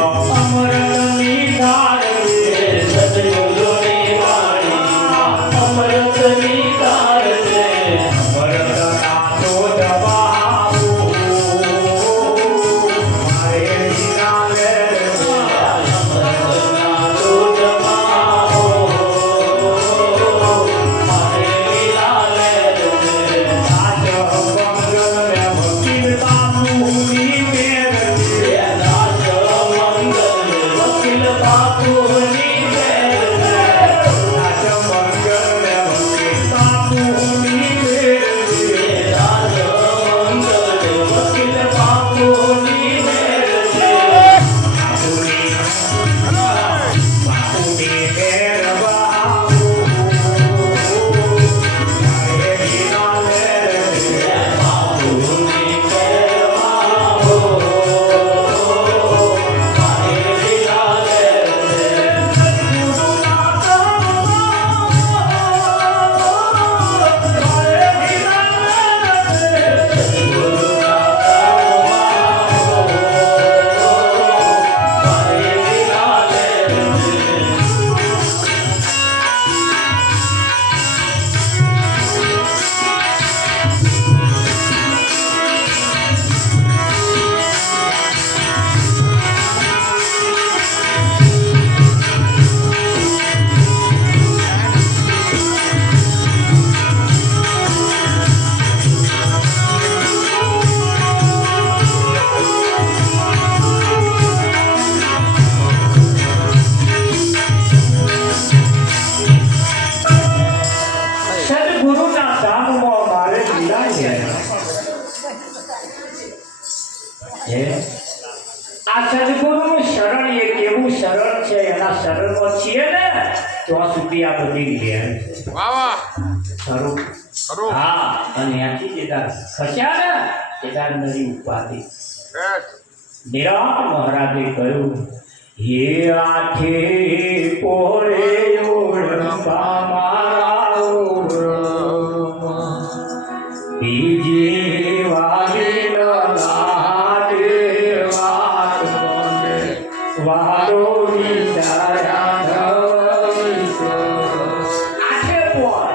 અમરની એના શરણમાં છીએ ને ત્યાં સુધી આ બધી લેર છે. વાહ વાહ ખરું? ખરું હા, અને ત્યાંથી જેદાર ખસ્યા ને તેદાર નરી ઉપાધિ. યસ નિરાંત મહારાજે કહ્યું, હે આઠે પોરે ઓળખા મારા ઓળખમાં, બીજી વાગે ન લાગે વાત મને, વારો વિચાર્યા ધવૈસો. આઠે પોર,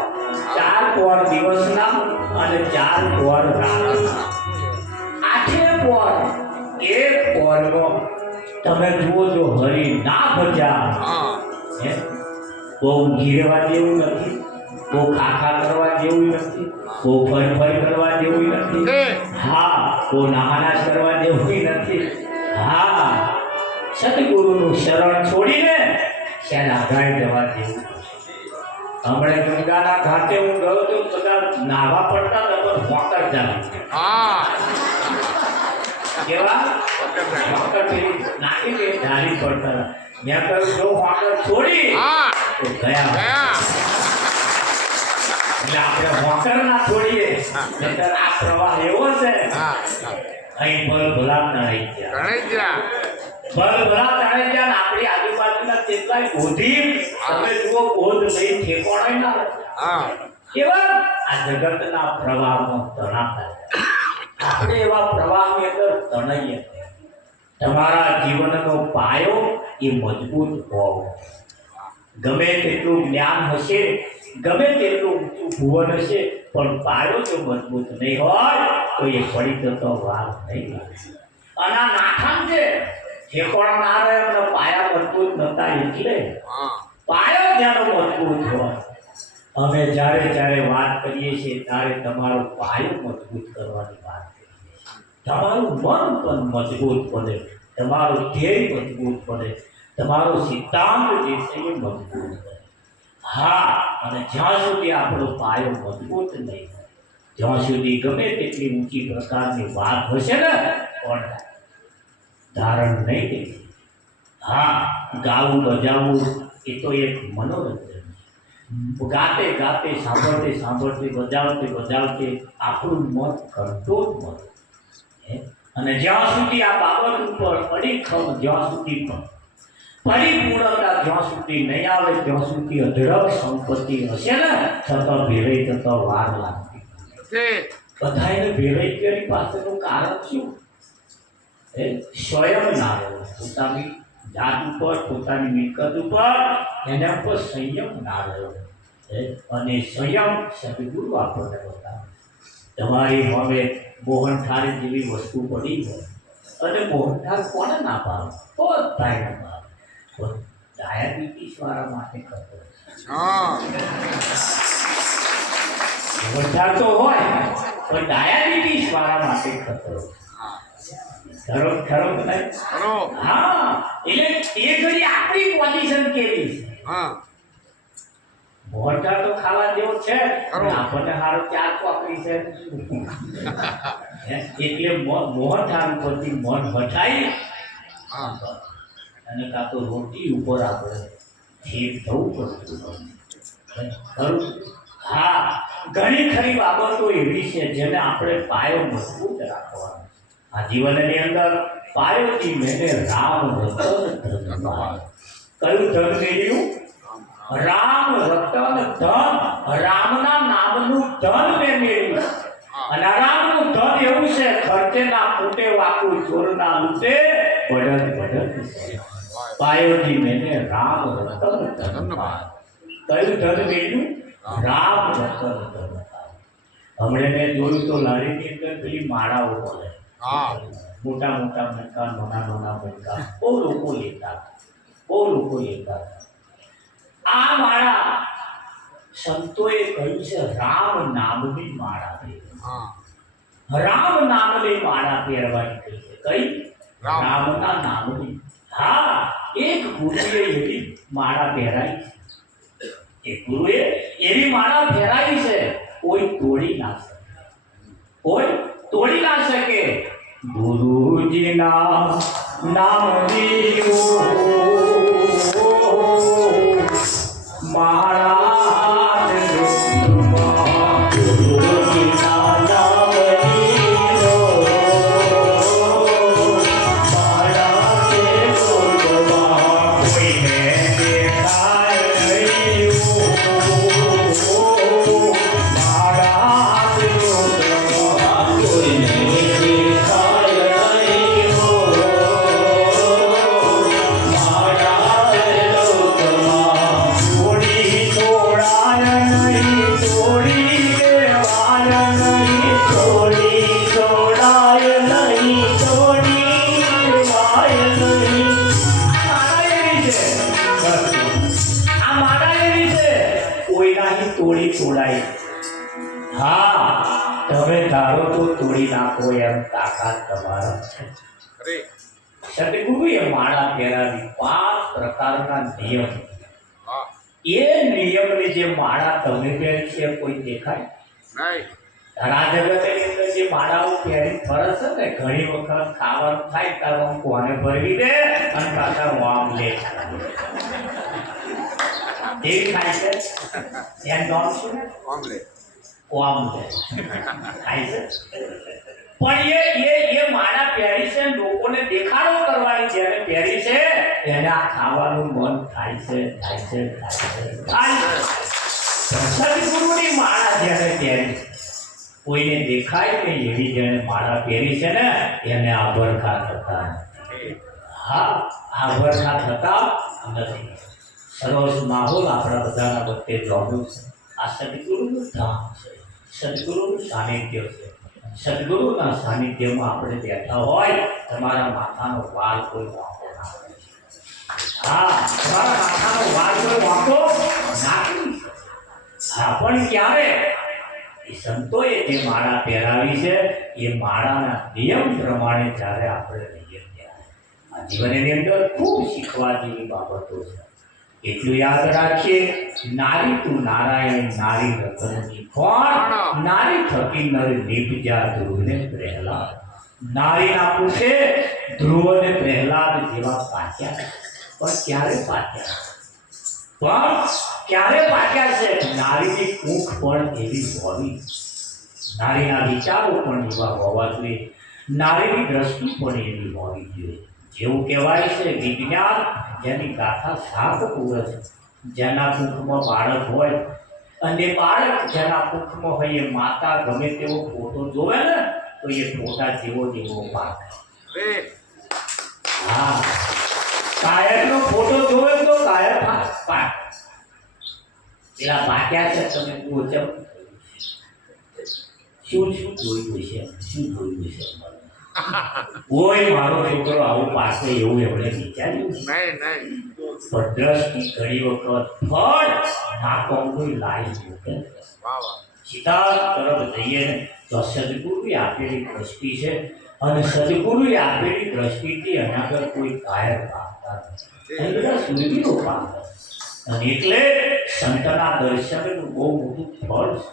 4 પોર દિવસના અને 4 પોર રાતના. આઠે પોર એક પોરનો તમે જુઓ જો હરી ના ભજ્યા હા હે, બહુ ઊંઘી રહેવા જેવું નથી, બહુ ખાખા કરવા જેવું નથી, બહુ ફરફર કરવા જેવું નથી, હા બહુ નામાનાશ કરવા જેવું નથી. હા, સદગુરુનું શરણ છોડીને શેના ગાય જવા જેવું. હમણાં ગંગાના ઘાટે હું ગયો તો બધા નાવા પડતા હતા પણ હોકર ચાલુ. હા કેવા હોકર પેલી નાખી દે ધારી પડતા હતા. મેં કહ્યું જો હોકર છોડી હા તો ગયા. ગયા એટલે આપણે હોકર ના છોડીએ નહીંતર આ પ્રવાહ એવો છે હા અહીં ભલ ભલા તણાઈ ગયા, ગણાઈ ગયા ભલ ભલા તણાઈ ગયા ને આપણી આજુબાજુના કેટલાય બોધી તમે જુઓ બોધ લઈ ઠેકોણાય ના રહે. હા કેવા આ જગતના પ્રવાહમાં તણાતા આપણે એવા પ્રવાહની અંદર તણાઈએ. તમારા જીવનનો પાયો એ મજબૂત હોવો. ગમે તેટલું જ્ઞાન હશે, ગમે તેટલું ઊંચું ભુવન હશે, પણ પાયો જો મજબૂત નહીં હોય તો એ પડી જતો વાર નહીં લાગે. અને આ નાઠામ છે ઠેકોણા ના રહે અને પાયા મજબૂત નતા એટલે હા પાયો જેનો મજબૂત હોય. અમે જ્યારે વાત કરીએ છીએ ત્યારે તમારો પાયો મજબૂત કરવાની વાત કરીએ છીએ. તમારું મન પણ મજબૂત બને, તમારું ધ્યેય મજબૂત બને, તમારો સિદ્ધાંત જે છે એ મજબૂત બને. હા, અને જ્યાં સુધી આપણો પાયો મજબૂત નહીં હોય, જ્યાં સુધી ગમે તેટલી ઊંચી પ્રકારની વાત હશે ને પણ ધારણ નહીં થઈ. હા, ગાવું બજાવવું એ તો એક મનોરંજન છે. ગાતે ગાતે સાંભળતે સાંભળતે બજાવતે બજાવતે આપણું મન કરતો જ મન. અને જ્યાં સુધી આ બાબત ઉપર અડીખમ જ્યાં સુધી પણ પરિપૂર્ણતા જ્યાં સુધી નહીં આવે ત્યાં સુધી અઢળક સંપત્તિ હશે ને છતાં ભેળાઈ થતા વાર લાગતી. બધાને ભેળાઈ કરી પાસેનું કારણ શું? સ્વયં ના રહ્યો, પોતાની જાત ઉપર પોતાની મિલકત ઉપર એના ઉપર સંયમ ના રહ્યો. અને સંયમ સદગુરુ આપણને બતાવે. તમારી હવે મોહનથાળ જેવી વસ્તુ પડી હોય અને મોહનથાળ કોને ના ભાવે? બધાય ના ભાવે. પણ ડાયાબિટીસ વાળા માટે ખતરો. હા મોહનથાળ તો હોય પણ ડાયાબિટીસ વાળા માટે ખતરો. ખરો ખરો નહીં? ખરો હા, એટલે એ ઘડી આપણી પોઝિશન કેવી છે? હા મોહનથાળ તો ખાવા જેવો છે, ખરું. આપણને સારો 4 ચોકડી છે. એટલે મોહનથાળ ઉપરથી મન હટાઈ હા અને કાં તો રોટી ઉપર આપણે ઠીક થવું પડતું. ખરું? હા, ઘણી ખરી બાબતો એવી છે જેને આપણે પાયો મજબૂત રાખવાનો. આ જીવનની અંદર પાયોથી મેને રામ રતન ધન પાયો. કયું ધન મેળવ્યું? રામ રતન ધન. રામના નામનું ધન મેં મેળવ્યું. અને આ રામનું ધન એવું છે ખર્ચે ના ફૂટે વાકું ચોર ના લૂટે બળદ બળદ. પાયોથી મેને રામ રતન ધન પાયો. કયું ધન મેળવ્યું? રામ રતન ધન પાયો. હમણાં મેં જોયું તો લારીની અંદર પેલી માળાઓ મળે. હા મોટા મોટા મણકા, નાના મણકા બહુ લોકો લેતા. આ માળા સંતોએ કહ્યું છે રામ નામની માળા પહેરવાની. હા રામ નામની માળા પહેરવાની કહી છે. કઈ? રામના નામની. હા, એક ગુરુએ એવી માળા પહેરાઈ છે. એક ગુરુએ એવી માળા પહેરાઈ છે કોઈ તોડી ના શકે. કોઈ તોડી ના શકે. ગુરુજીના નામ લીધું તોડી તોડાય. હા, તમે ધારો તો તોડી નાખો એમ તાકાત તમારા છે. અરે સદગુરુએ માળા પહેરાવી 5 પ્રકારના નિયમ. હા એ નિયમની જે માળા તમે પહેરી છે કોઈ દેખાય? નહીં આ જગતની અંદર જે માળાઓ પહેરી ફરે છે ને, ઘણી વખત ખાવાનું થાય ત્યારે આમ કોને ભરવી દે અને પાછા વામ લે. એવી થાય છે. એમ નામ શું? ઓમલે વામ લે થાય છે. પણ એ માળા પહેરી છે, લોકોને દેખાડો કરવાની જ્યારે પહેરી છે એને આ ખાવાનું મન થાય છે, થાય છે, થાય છે. સદગુરુની માળા જ્યારે પહેરી, કોઈને દેખાય નહીં એવી જેને માળા પહેરી છે ને એને આભરખા થતા નથી. હા, આભરખા થતા નથી. સરસ માહોલ આપણા બધાના વચ્ચે જોડ્યું છે. આ સદગુરુનું ધામ છે, સદગુરુનું સાનિધ્ય છે. સદગુરુના સાનિધ્યમાં આપણે બેઠા હોય, તમારા માથાનો વાળ કોઈ વાંકો ના કરે. હા, તમારા માથાનો વાળ કોઈ વાંકો નાખી. હા, પણ ક્યારે? એ સંતોએ જે માળા પહેરાવી છે એ માળાના નિયમ પ્રમાણે જ્યારે આપણે રહીએ ત્યારે આ જીવનની અંદર ખૂબ શીખવા જેવી બાબતો છે. એટલું યાદ રાખીએ, નારી તું નારાયણ, નારી રતનની કોણ? નારી થકી નર નિપજા ધ્રુવને પ્રહલાદ. નારીના પૂછે ધ્રુવને પ્રહલાદ જેવા પાક્યા. પણ ક્યારે પાક્યા? છે? નારીની કુખ પણ એવી હોવી, નારીના વિચારો પણ એવા હોવા જોઈએ, નારીની દ્રષ્ટિ પણ એવી હોવી જોઈએ. જેવું કહેવાય છે, વિજ્ઞાન જેની ગાથા 7 પુરુષ, જેના કુખમાં બાળક હોય અને બાળક જેના કુખમાં હોય એ માતા ગમે તેવો ફોટો જોવે ને તો એ ફોટા જેવો પાક. અરે હા, કાયરનો ફોટો જોવે તો કાયર પાક. પેલા પાક્યા છે, તમે પૂછો શું જોયું છે? કોઈ મારો છોકરો આવું પાસે એવું એમણે વિચાર્યું નહીં પણ દ્રષ્ટિ ઘણી વખત ફળ નાકોમનું લાવી મૂકે. વાહ વાહ સીધા તરફ જઈએ ને તો સદગુરુએ આપેલી દ્રષ્ટિ છે અને સદગુરુએ આપેલી દ્રષ્ટિથી એના પર કોઈ કાયર પામતા નથી. અહીં બધા સુરવીરો પામતા. અને એટલે સંતના દર્શનનું બહુ મોટું ફળ છે.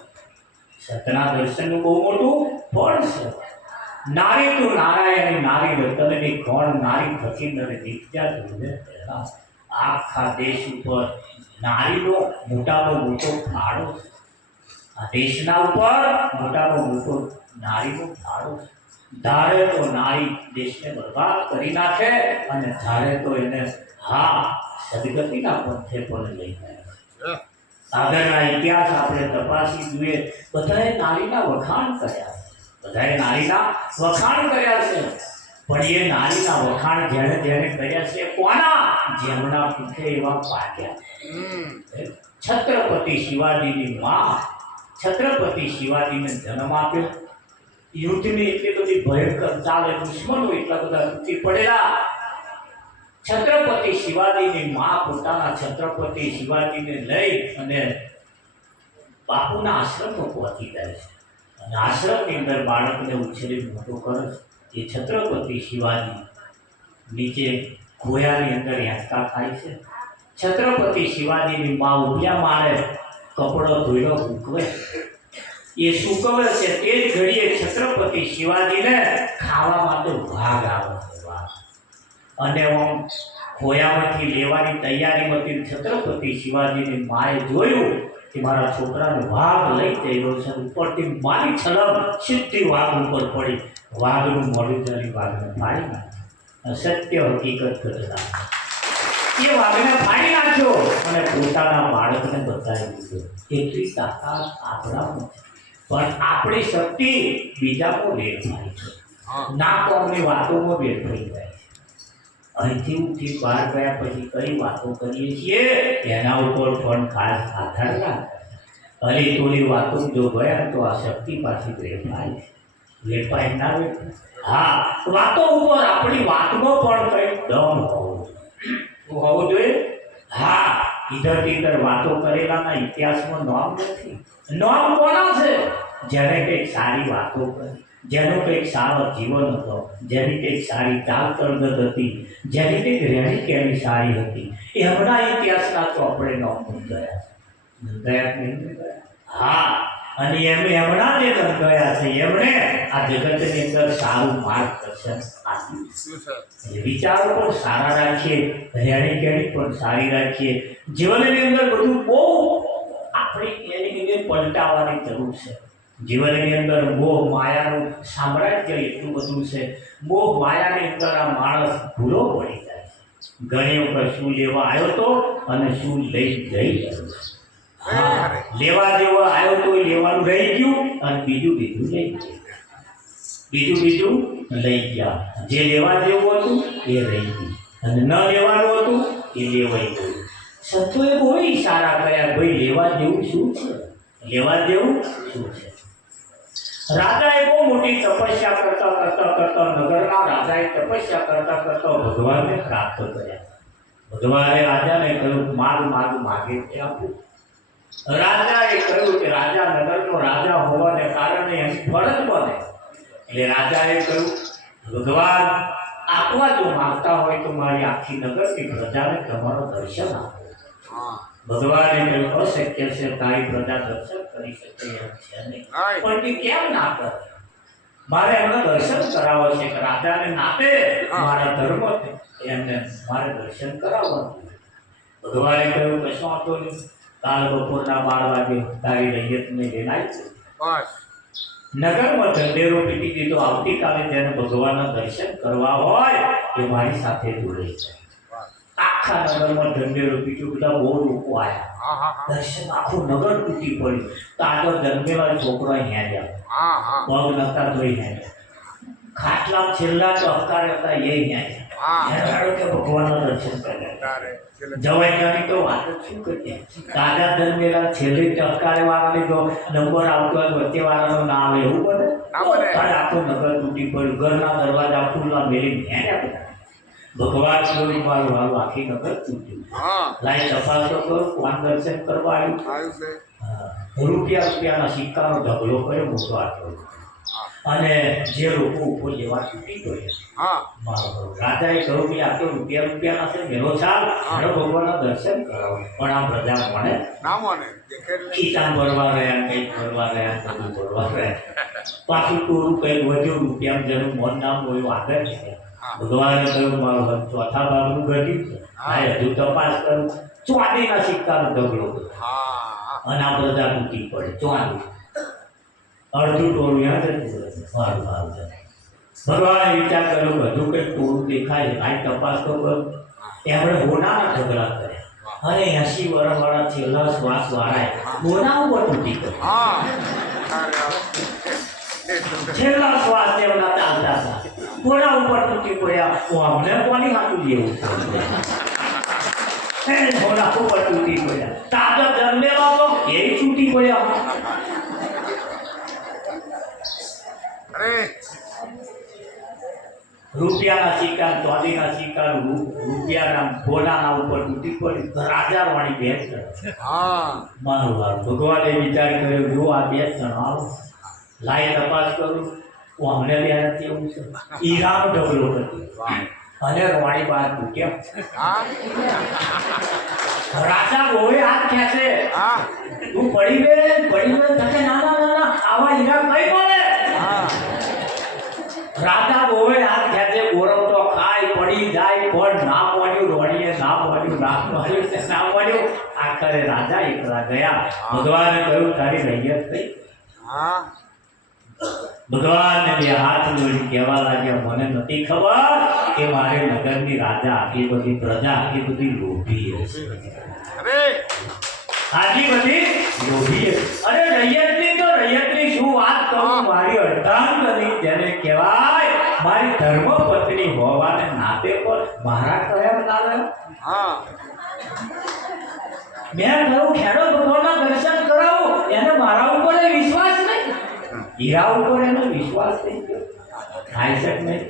સંતના દર્શનનું બહુ મોટું ફળ છે. નારી તું નારાયણ, નારી રતનની કોણ? નારી થકી નર નિત્યા ધ્રુવને પ્રહલાદ. આખા દેશ ઉપર નારીનો મોટામાં મોટો ફાળો છે. આ દેશના ઉપર મોટામાં મોટો નારીનો ફાળો છે. ધારે તો નારી દેશને બરબાદ કરી નાખે અને ધારે તો એને સદગતિના પંથે પણ લઈ જાય. આગળના ઇતિહાસ આપણે તપાસી જોઈએ, બધાએ નારીના વખાણ કર્યા છે. પણ એ નારીના વખાણ જેણે કર્યા છે કોના? જેમના પૂછે એવા પાક્યા. છત્રપતિ શિવાજીની માં, છત્રપતિ શિવાજીને જન્મ આપ્યો. યુદ્ધની એટલી બધી ભયંકર ચાલે, દુશ્મનો એટલા બધા તૂટી પડેલા. છત્રપતિ શિવાજીની માં પોતાના છત્રપતિ શિવાજીને લઈ અને બાપુના આશ્રમમાં પહોંચી જાય છે અને આશ્રમની અંદર બાળકને ઉછેરી મોટો કરે છે. એ છત્રપતિ શિવાજી નીચે ગોયાની અંદર હેંચકા ખાય છે. છત્રપતિ શિવાજીની માં ઉભ્યા મારે કપડો ધોઈલો સૂકવે. એ સૂકવે છે તે જ ઘડીએ છત્રપતિ શિવાજીને ખાવા માટે વાઘ આવે છે. અને ખોયામાંથી લેવાની તૈયારીમાંથી છત્રપતિ શિવાજીની માએ જોયું કે મારા છોકરાને વાઘ લઈ જઈ રહ્યો છે. ઉપરથી મારી છલમ સીધી વાઘ ઉપર પડી. વાઘનું મોઢું ધરી વાઘને ફાડી નાખ્યું. સત્ય હકીકત ઘટના. એ વાઘને ફાડી નાખ્યો અને પોતાના બાળકને બતાવી દીધો. એટલી તાકાત આપણામાં છે, પણ આપણી શક્તિ બીજામાં વેડફાય છે. ના કોમની વાતોમાં વેડફાઈ જાય છે. અહીંથી ઉઠી બહાર ગયા પછી કઈ વાતો કરીએ છીએ એના ઉપર પણ ખાસ આધાર રાખે. હલી થોડી વાતો જો ગયા તો આ શક્તિ પાછી વેડફાય ના વેડફાય. હા, વાતો ઉપર આપણી વાતમાં પણ કઈ દમ હોવો જોઈએ. હા, ઈધર તીધર વાતો કરેલાના ઇતિહાસમાં નામ નથી. નામ કોના છે? જેને કંઈક સારી વાતો કરી, જેનો કંઈક સારો જીવન હતો, જેની કંઈક સારી ચાલ કરગત હતી, જેની કંઈક રહેણી કહેણી સારી હતી, એમના ઇતિહાસના ચોપડે નામ નોંધાયા છે. હા, અને એમના જે નોંધાયા છે એમણે આ જગતની અંદર સારું માર્ગદર્શન આપ્યું. શું છે? વિચારો પણ સારા રાખીએ, રહેણી કહેણી પણ સારી રાખીએ. જીવનની અંદર બધું બહુ આપણે એની અંદર પલટાવવાની જરૂર છે. જીવનની અંદર મોહ માયાનું સામ્રાજ્ય એટલું બધું છે. મોહ માયાની અંદર આ માણસ ભૂલો પડી જાય છે. ઘણી વખત શું લેવા આવ્યો તો અને શું લઈ જઈ રહ્યો છે. હા, લેવા જેવો આવ્યો તો એ લેવાનું રહી ગયું અને બીજું લઈ ગયું. બીજું લઈ ગયા. જે લેવા જેવું હતું એ રહી ગયું અને ન લેવાનું હતું એ લેવાઈ ગયું. સંતોએ બહુ ઈશારા કર્યા, ભાઈ લેવા જેવું શું છે, લેવા જેવું શું છે. રાજાએ બહુ મોટી તપસ્યા કરતા નગરના રાજાએ તપસ્યા કરતા ભગવાનને પ્રાપ્ત કર્યા. ભગવાને રાજાને કહ્યું, માગે તે આપું. રાજાએ કહ્યું કે રાજા નગરનો રાજા હોવાને કારણે એની ફરજ બને. એટલે રાજાએ કહ્યું, ભગવાન આપવા જો માંગતા હોય તો મારી આખી નગરની પ્રજાને તમારો દર્શન આપો. ભગવાને કહ્યું, અશક્ય છે, તારી પ્રજા દર્શન કરી શકે એમ છે નહીં. પણ તે કેમ ના કરે? મારે એમને દર્શન કરાવવા છે. રાજાને નાતે મારા ધર્મ એમને મારે દર્શન કરાવવાનું. ભગવાને કહ્યું, કશું વાંધો નહીં, કાલ બપોરના 12 વાગે તારી રૈયતને લઈને આવી. નગરમાં ઢંઢેરો પીટી દીધો. આવતીકાલે જેને ભગવાનના દર્શન કરવા હોય એ મારી સાથે જોડે છે. આખા નગરમાં ઢંઢેરો પીટ્યો. બધા બહુ લોકો આવ્યા. દર્શન આખું નગર તૂટી પડ્યું. તાજો જન્મેલા છોકરો અહીંયા પગ નતા ધોઈ અહીંયા ખાટલા છેલ્લા ચહકારે હતા એ અહીંયા કે ભગવાનના દર્શન કર્યા. જવાઈ તો વાત જ શું કરીએ. તાજા જન્મેલા છેલ્લે ચહકારે વાળા લીધો નંબર આવતો હોય વચ્ચે વાળાનો ના આવે એવું બને? આખું નગર તૂટી પડ્યું. ઘરના દરવાજા ખુલ્લા મેલી અહીંયા ભગવાન સ્વરૂપ વાળું આખી નગર તૂટ્યું. લાઈ તપાસ તો કરો કોણ દર્શન કરવા આવ્યું. રૂપિયાના સિક્કાનો ઢગલો કર્યો મોટો આટલો અને જે લોકો ઉપર લેવા તૂટી પડ્યા. રાજાએ કહ્યું કે આ તો રૂપિયાના છે, મેલો ચાલ ભગવાનના દર્શન કરાવો. પણ આ પ્રજા મને ખીચામ ભરવા રહ્યા, કંઈક ભરવા રહ્યા, બધું ભરવા રહ્યા. પાછું ટોરું કંઈક વધ્યું, રૂપિયા જેનું મન નામ હોય આગળ છે. ભગવાને કહ્યું, મારું ચોથા ભાગનું ઘટ્યું છે, હજુ તપાસ કરું. ચાંદીના સિક્કાનો ઢગલો અને આ પ્રજા તૂટી પડે. ચાંદી અડધું ટોળું યાદ સારું છે. ભગવાને વિચાર કર્યો, બધું કંઈક ટોળું દેખાય, આ તપાસ તો કરું. એમણે હોનાના ઢગલા કર્યા અને 80 વર્ષવાળા છેલ્લા શ્વાસ વાળાએ હોના ઉપર તૂટી કર્યા. છેલ્લા શ્વાસ તેમના ચાલતા હતા, કોના ઉપર તૂટી પડ્યા. અમને કોની હાથું જેવું કોના ઉપર તૂટી પડ્યા. તાજો જન્મેલો તો એ તૂટી પડ્યા. રૂપિયાના સિક્કા, ચાંદીના સિક્કા, રૂપિયાના સોનાના ઉપર તૂટી પડી. રાજા વાળી 2 જણ મારું વાળું. ભગવાને વિચાર કર્યો, જો આ 2 જણ આવો લાઈ તપાસ કરું. અમને બે નથી એવું છે. હીરાનો ઢગલો હતો અને રોણી બાદ તૂટ્યા. રાજા બોએ હાથ ખેંચે, તું પડી ગયે થશે. ના આવા હીરા કઈ મળે. રાજા બોએ હાથ ખેંચે, ગોરવ તો ખાય પડી જાય પણ ના પડ્યું. રોણીએ ના પડ્યું. આખરે રાજા એકલા ગયા. ભગવાને કહ્યું, તારી રૈયત થઈ. ભગવાન 2 હાથ જોડી કહેવા લાગ્યા, મને નથી ખબર કે મારે નગરની રાજા આટલી બધી પ્રજા આટલી બધી લોભી હશે. આટલી બધી લોભી હશે. અરે રૈયતની શું વાત કરું. મારી અર્ધાંગની જેને કહેવાય, મારી ધર્મપત્ની હોવાને નાતે પર મારા કયા ના મેં કહ્યું, ખેડો ભગવાનના દર્શન કરાવું. એને મારા ઉપર વિશ્વાસ નહીં, હીરા ઉપર એનો વિશ્વાસ થઈ ગયો. થાય છે નહીં.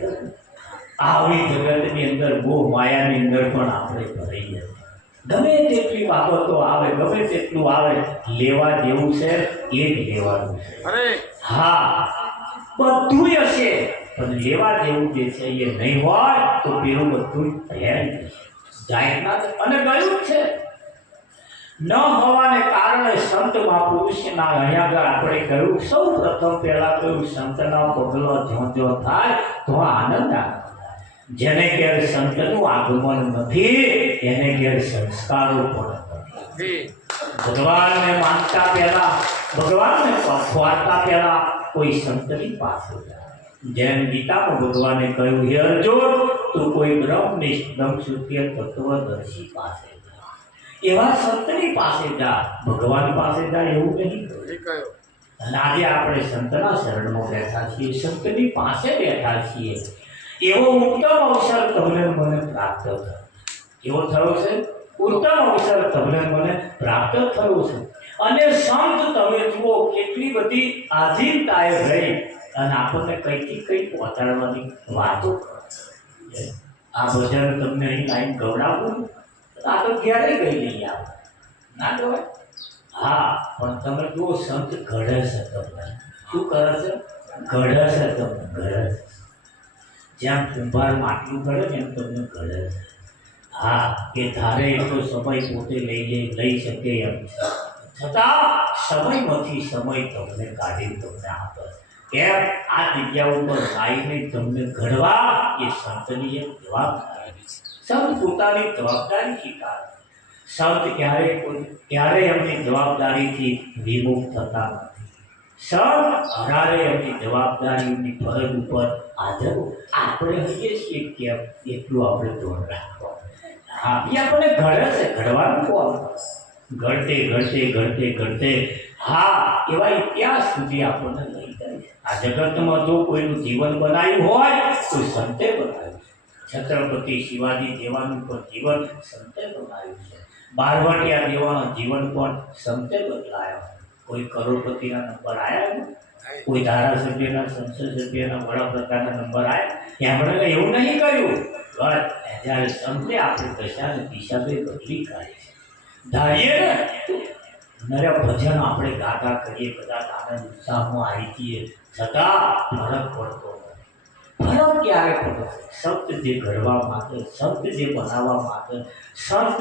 આવી જગતની અંદર મોહ માયાની અંદર પણ આપણે ભરાઈ ગયા. ગમે તેટલી બાબતો આવે, ગમે તેટલું આવે, લેવા જેવું છે એ જ લેવાનું છે. અરે હા, બધું હશે પણ લેવા જેવું જે છે એ નહીં હોય તો પેલું બધું તૈયાર જાહેરના અને ગયું જ છે. ન હોવાને કારણે સંત મહાપુરુષના અહીંયા આગળ આપણે કહ્યું, સૌ પ્રથમ પહેલા કહ્યું સંતના પગલો જો થાય તો આનંદ આવે. જેને ઘેર સંતનું આગમન નથી એને ઘેર સંસ્કારો પણ નથી. ભગવાનને માનતા પહેલા, ભગવાનને પખવાડતા પહેલા કોઈ સંતની પાસે જાય. જેમ ગીતામાં ભગવાને કહ્યું, હે અર્જુન, તું કોઈ બ્રહ્મનિષ્ઠ બ્રહ્મસૂત્રીય તત્વદર્શી પાસે જા, એવા સંતની પાસે જા, ભગવાન પાસે જા એવું નહીં કહ્યું. અને આજે આપણે સંતના શરણમાં બેઠા છીએ, સંતની પાસે બેઠા છીએ. એવો ઉત્તમ અવસર તમને મને પ્રાપ્ત થયો. એવો થયો છે ઉત્તમ અવસર તમને મને પ્રાપ્ત થયો છે. અને સંત તમે જુઓ કેટલી બધી આધીનતાએ રહી અને આપણને કંઈથી કંઈ પહોંચાડવાની વાતો કરે. આ ભજન તમને અહીં લાઈન ગવડાવું, આ તો ક્યારેય ગઈ નહીં આવે ના કહેવાય. હા, પણ તમે જુઓ સંત ઘડે છે તમને. શું કરે છે? ઘડે છે તમને, ઘડે છે. જેમ કુંભાર માટલું ઘડે ને એમ તમને ઘડે છે. હા, કે ધારે એટલો સમય પોતે લઈ શકે એમ છતાં સમયમાંથી સમય તમને કાઢી તમને આપે. કેમ? આ જગ્યા ઉપર આવીને તમને ઘડવા એ સંતની એક જવાબદારી. સંત પોતાની જવાબદારી સ્વીકારે. સંત ક્યારેય એમની જવાબદારીથી વિમુખ થતા નથી. સંત હરારે એમની જવાબદારીની ફરજ ઉપર હાજર. આપણે કહીએ છીએ કેમ એટલું આપણે ધ્યાન રાખવા. હા, એ આપણને ઘડે છે. ઘડવાનું કોણ? ઘડતે ઘડતે ઘડતે ઘડતે હા એવા ઇતિહાસ સુધી આપણને લઈ જાય છે. આ જગતમાં જો કોઈનું જીવન બનાવ્યું હોય તો સંતે બનાવ્યું છે. છત્રપતિ શિવાજી દેવાનું પણ જીવન સંતે બનાવ્યું છે. બારવટિયા દેવાનું જીવન પણ સંતે બદલાયા. કોઈ કરોડપતિના નંબર આવ્યા, કોઈ ધારાસભ્યના, સંસદ સભ્યના, વડાપ્રધાનના નંબર આવ્યા. એમણે એવું નહીં કર્યું. જ્યારે સંતે આપણે દશાને દિશાબે બદલી કાઢી છે. ધારીએ ને નરે ભજન આપણે ગાતા કરીએ, કદાચ આનંદ ઉત્સાહમાં આવી જઈએ, છતાં ફરક પડતો નથી. ફરક ક્યારે પડતો? સંત જે ઘડવા માંગે, સંત જે બનાવવા માંગે, સંત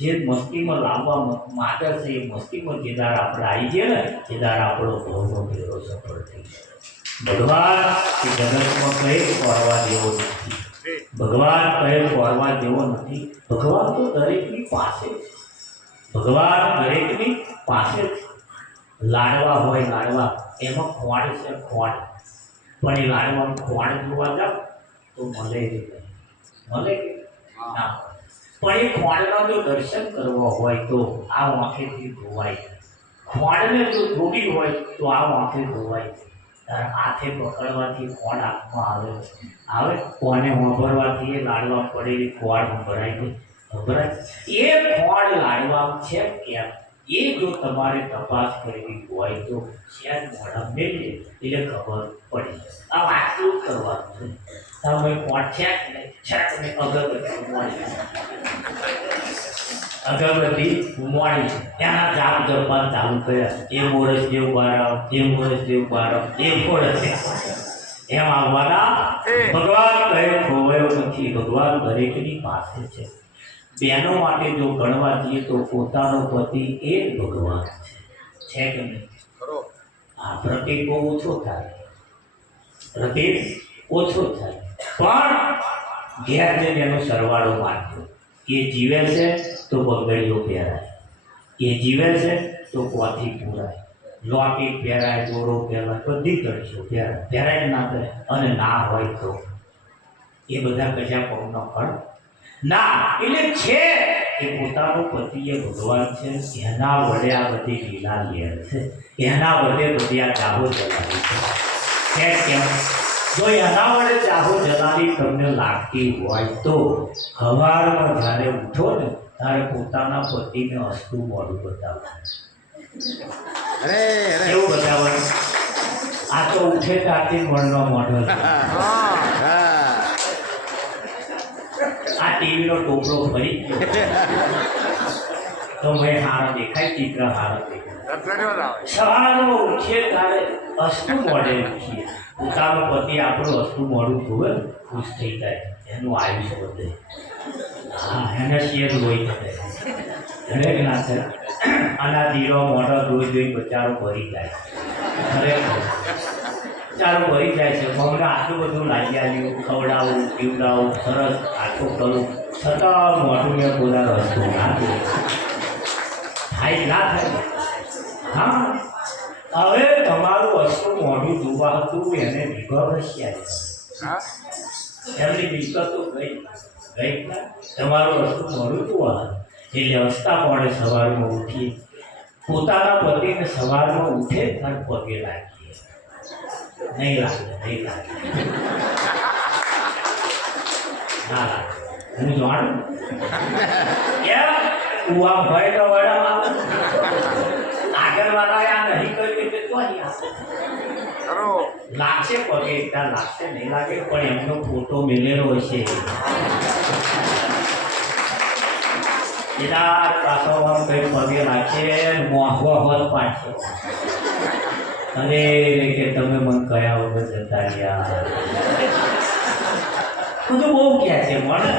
જે મસ્તીમાં લાવવા માંગે છે, એ મસ્તીમાં જે દાર આપણે આવી જઈએ ને એ દાર આપણો ભવનો ફેરો સફળ થઈ જાય. ભગવાન એ જગતમાં કંઈ ખોરવા જેવો નથી. ભગવાન કંઈ ખોરવા જેવો નથી. ભગવાન તો દરેકની પાસે છે. ભગવાન દરેકની પાસે છે. લાડવા હોય, લાડવા એમાં ખોડ છે, ખોડ. પણ એ લાડવાનું ખોડ જોવા જાવ તો મળે જ નહીં. મળે ના. પણ એ ખોડના જો દર્શન કરવા હોય તો આ આંખેથી ધોવાય. ખોડને જો ધોવી હોય તો આ આંખે ધોવાય. તારે હાથે પકડવાથી ખોડ હાથમાં આવે કોને વાપરવાથી એ લાડવા પડેલી ખોડ ભરાય ગઈ. એ ખોડ લાડવા છે કેમ એ જો તમારે તપાસ કરવી હોય તો શેર મોઢા મેળવીએ એટલે ખબર પડી. આ વાંચવું જ કરવાનું છે. તમે ખોડ છે કે નહીં છે કે નહીં અગરબત્તી ઉમાડી છે. એના જાપ જપવાનું ચાલુ કર્યા. એ મોરસ જેવું બારાવ, એ મોરસ જેવું બારાવ, એ મોરસ એમ આવવાના. ભગવાન કહે ખોવાયો નથી. ભગવાન દરેકની પાસે છે. બહેનો માટે જો ગણવા જઈએ તો પોતાનો પતિ એ જ ભગવાન છે કે નહીં? હા, પ્રત્યેક બહુ ઓછો થાય, પ્રત્યેક ઓછો થાય. પણ ઘેર જઈને એનો સરવાળો માનજો. એ જીવે છે તો બંગડીઓ પહેરાય, એ જીવે છે તો કોથી પૂરાય, લોટી પહેરાય, દોરો પહેરાય, બધી કડીઓ પહેરાય ના કરે. અને ના હોય તો એ બધા કશા પગનો ફળ ના. એટલે છે એ પોતાનો પતિ એ ભગવાન છે. એના વડે આ બધી લીલા લેર છે. એના વડે બધી આ ચાહો જલાવી છે. કેમ? જો એના વડે ચાહો જલાવી તમને લાગતી હોય તો સવારમાં જ્યારે ઉઠો ને ત્યારે પોતાના પતિને હસતું મોઢું બતાવવાનું. એવું બતાવવાનું. આ તો ઉઠે ત્યારથી મણનો મોઢો છે. આ ટીવીનો ટોપલો ફરી ગયો. તો મેં હારો દેખાય ચિત્ર હારો દેખાય રત્ન લાવે સવારમાં ઉઠીએ ત્યારે અસ્તુ મોડે ઉઠીએ પોતાનો પતિ આપણું અસ્તુ મોડું જોવે ખુશ થઈ જાય એનું આયુષ્ય વધે હા એને શેર લોહી થશે દરેક ના છે આના દીરો મોઢો જોઈ જોઈ બચારો ભરી જાય ખરેખર બચારો ભરી જાય છે મને આટલું બધું લાગી આવ્યું ખવડાવું પીવડાવું સરસ આટલું કરું છતાં મોઢું મેં પોતાનો રસ્તો ના થાય ના થાય હા હવે તમારું વસ્તુ મોઢું જોવા હતું એને વિગત હા એમની વિગતો ગઈ તમારું વસ્તુ મોઢું જોવા એટલે હસતા પડે સવારમાં ઉઠીએ પોતાના પતિને સવારમાં ઉઠે અને પગે લાગીએ નહીં લાગે ના લાગે હું જાણું કેમ કુવા ભય તો વડામાં આગળવાળાએ આ નહીં કર્યું એટલે તો અહીં કરો લાગશે પગે એકદમ લાગશે નહીં લાગે પણ એમનો ફોટો મેલેલો હશે એના પાછળમાં કઈ પગે લાગશે મોહો હોત પાડશે અરે કે તમે મને કયા વગર જતા રહ્યા બધું બહુ કહે છે મને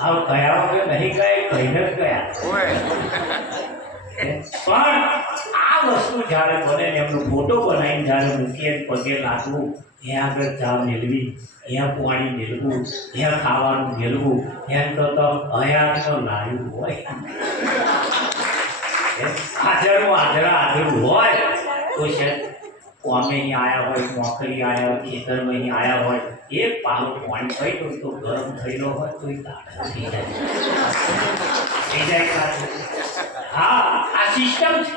આ કયા વગર નહીં કઈ કહીને જ ગયા ઓય પણ આ વસ્તુ જ્યારે બને ને એમનો ફોટો બનાવીને જ્યારે મૂકીએ પગે લાગવું ત્યાં આગળ ચા મેળવી ત્યાં પાણી મેળવું ત્યાં ખાવાનું મેળવું એમ તો હયાત તો લાવ્યું હોય હાજરું હોય તો છે કોમે અહીં આવ્યા હોય નોકરી આવ્યા હોય ખેતરમાં અહીં આવ્યા હોય એક પાલો પાણી પડી તો ગરમ થયેલો હોય તો એ તાળા થઈ જાય હા આ સિસ્ટમ છે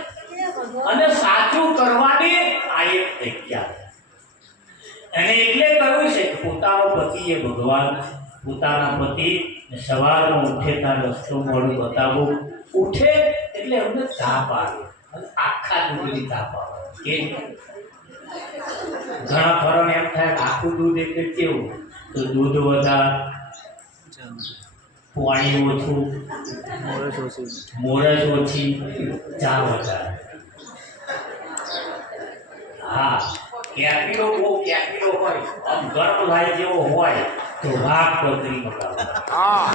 અને સાચું કરવાની આ એક જગ્યા અને એટલે કહ્યું છે કે પોતાનો પતિ એ ભગવાન પોતાના પતિ સવારમાં ઉઠે ત્યાં રસ્તો મોડું બતાવવું ઉઠે એટલે અમને તાપ આવે અને આખા દૂધની તાપ આવે કે ઘણા ફરણ એમ થાય કે આખું દૂધ એટલે કેવું તો દૂધ વધારે પાણી ઓછું મોરસ ઓછી ચા વધારે હા કેપીલો બહુ કેપીલો હોય આમ ગરમ લાય જેવો હોય તો ભાગ પતરી મગાવે હા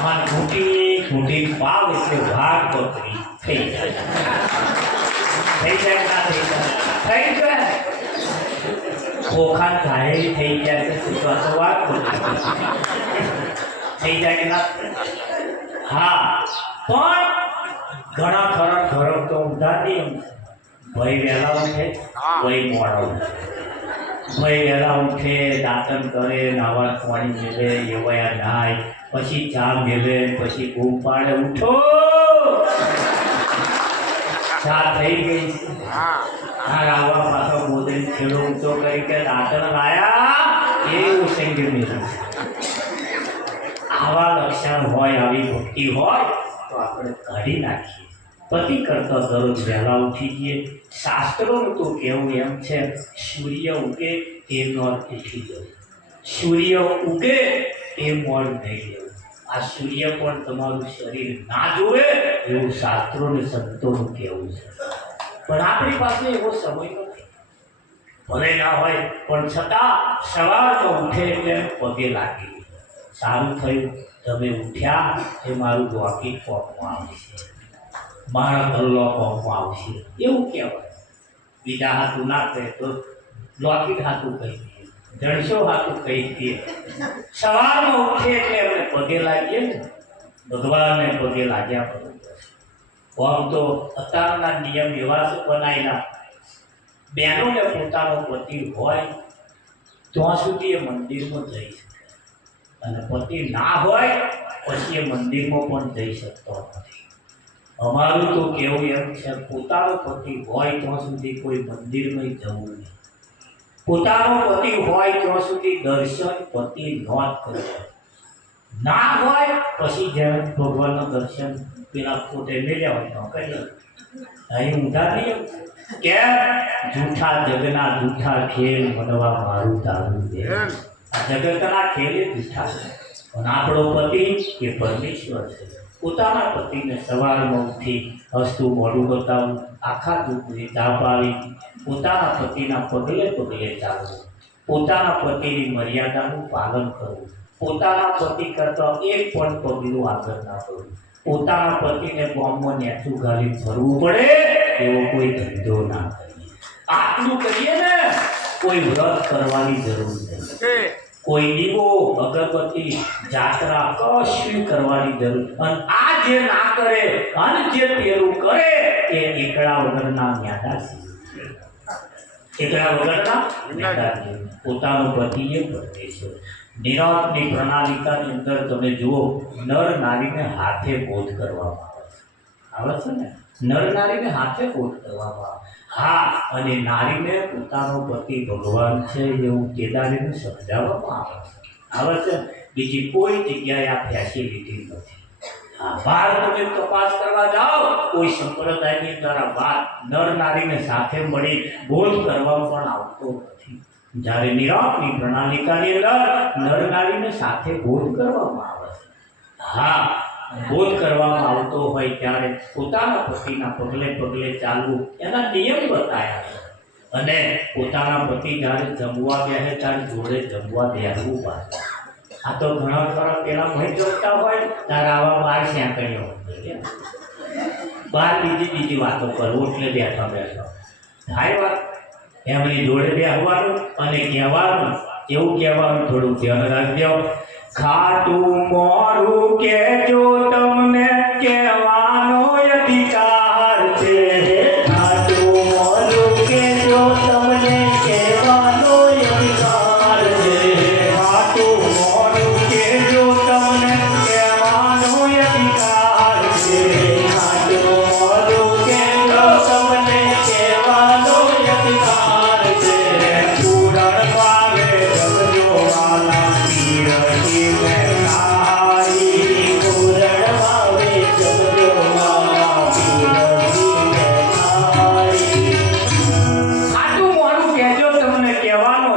મન ઘૂંટી પાવ એટલે ભાગ પતરી થઈ જાય ના થઈ જાય ખોખા ઘાયલી થઈ જાય તો શું વાત થઈ જાય કે ના હા પણ ઘણા ખરા ધરમ તો ઊંધા નહીં ભાઈ વહેલા ઉઠે ભાઈ મોડા ઉઠે ભાઈ વહેલા ઉઠે દાંતન કરે નાવા પાણી મેલે એવાયા નાય પછી ચા મેલે પછી બૂમ પાડે ઉઠો ચા થઈ ગઈ હા આવવા પાછો મોદી છેડો ઊંચો કરી કે દાંતન લાયા એવું સંગીત મેળવું આવા લક્ષણ હોય આવી ભક્તિ હોય તો આપણે કાઢી નાખીએ પતિ કરતા દરરોજ વહેલા ઉઠી જઈએ શાસ્ત્રોનું તો કહેવું એમ છે સૂર્ય ઉગે તે મોડ ઉઠી જવું સૂર્ય ઉગે તે મોડ નહીં લેવું આ સૂર્ય પણ તમારું શરીર ના જોવે એવું શાસ્ત્રોને સંતોનું કહેવું છે પણ આપણી પાસે એવો સમય નથી ભલે ના હોય પણ છતાં સવારમાં ઉઠે એટલે પગે લાગી સારું થયું તમે ઉઠ્યા એ મારું લોકી કોપમાં આવશે મારા ગલ્લો કોપમાં આવશે એવું કહેવાય બીજા હાથું ના કહે તો લોકી હાથું કહી દઈએ જણસો હાથું કહી દઈએ સવારમાં ઉઠે એટલે એમને પગે લાગીએ ને ભગવાનને પગે લાગ્યા બરોબર આમ તો અત્યારના નિયમ એવા બનાવેલા બહેનોને પોતાનો પતિ હોય ત્યાં સુધી એ મંદિરમાં જઈ શકે અને પતિ ના હોય પછી એ મંદિરમાં પણ જઈ શકતો નથી અમારું તો કેવું એમ છે પોતાનો પતિ હોય ત્યાં સુધી કોઈ મંદિરમાં જવું નહીં પોતાનો પતિ હોય ત્યાં સુધી દર્શન પતિ નોંધ કરવું ના હોય પછી જ્યારે ભગવાનનું દર્શન પેલા પોતે મેળ્યા હોય તો કરીએ અહીં ઊંધા નહીં કેમ જૂઠા જગના જૂઠા ખેલ મનવા મારું તારું દે આ જગતના ખેલ એ જૂઠા છે પણ આપણો પતિ એ પરમેશ્વર છે. પોતાના પતિને સવારમાં ઉઠી હસતું મોઢું બતાવવું, આખા દૂધની ચા પાવી, પોતાના પતિના પગલે પગલે ચાલવું, પોતાના પતિની મર્યાદાનું પાલન કરવું, પોતાના પતિ કરતાં એક પણ પગલું આગળ ના કરવું, પોતાના પતિને બોમ્બમાં નેચું ઘાલી ફરવું પડે એવો કોઈ ધંધો ના કરીએ. આટલું કરીએ ને કોઈ વ્રત કરવાની જરૂર નથી, કોઈ દીવો અગરબત્તી જાત્રા કશું કરવાની જરૂર. અને આ જે ના કરે અને જે પેલું કરે એ એકડા વગરના ન્યાદા છે. એકડા વગરના ન્યાદા છે. પોતાનો પતિ એ પરમેશ્વર. નિરાંતની પ્રણાલિકાની અંદર તમે જુઓ, નર નારીને હાથે બોધ કરવામાં આવે છે ને, નર નારીને હાથે બોધ કરવામાં આવે. હા, અને નારીને પોતાનો પતિ ભગવાન છે એવું કેદારીને સમજાવવામાં આવે છે. બીજી કોઈ જગ્યાએ આ ફેસિલિટી નથી. હા, બહાર તમે તપાસ કરવા જાઓ, કોઈ સંપ્રદાયની અંદર આ વાત નર નારીને સાથે મળી બોધ કરવામાં પણ આવતો નથી. જ્યારે નિરાંતની પ્રણાલિકાની અંદર નર નારીને સાથે બોધ કરવામાં આવે છે. હા, બોધ કરવામાં આવતો હોય ત્યારે પોતાના પતિના પગલે પગલે ચાલવું એના નિયમ બતાવ્યા છે. અને પોતાના પતિ જ્યારે જમવા બેસે ત્યારે જોડે જમવા બેસવું પાછું. આ તો ઘણા ખરા પેલા મહી જમતા હોય ત્યારે આવા બાર સેંકણીઓ બહાર બીજી વાતો કરવું એટલે બેઠા થાય વાત. એમની જોડે બેસવાનું અને કહેવાનું, એવું કહેવાનું, થોડું ધ્યાન રાખજો. ખાટું મોરું કેજો તમને કહેવાનો અધિકાર છે. ખાટું મોરું કેજો તમને કહેવાનો અધિકાર છે. ખાટું મોરું કેજો તમને કહેવાનો અધિકાર છે. ખાટું મોરું કેજો તમને કહેવાનો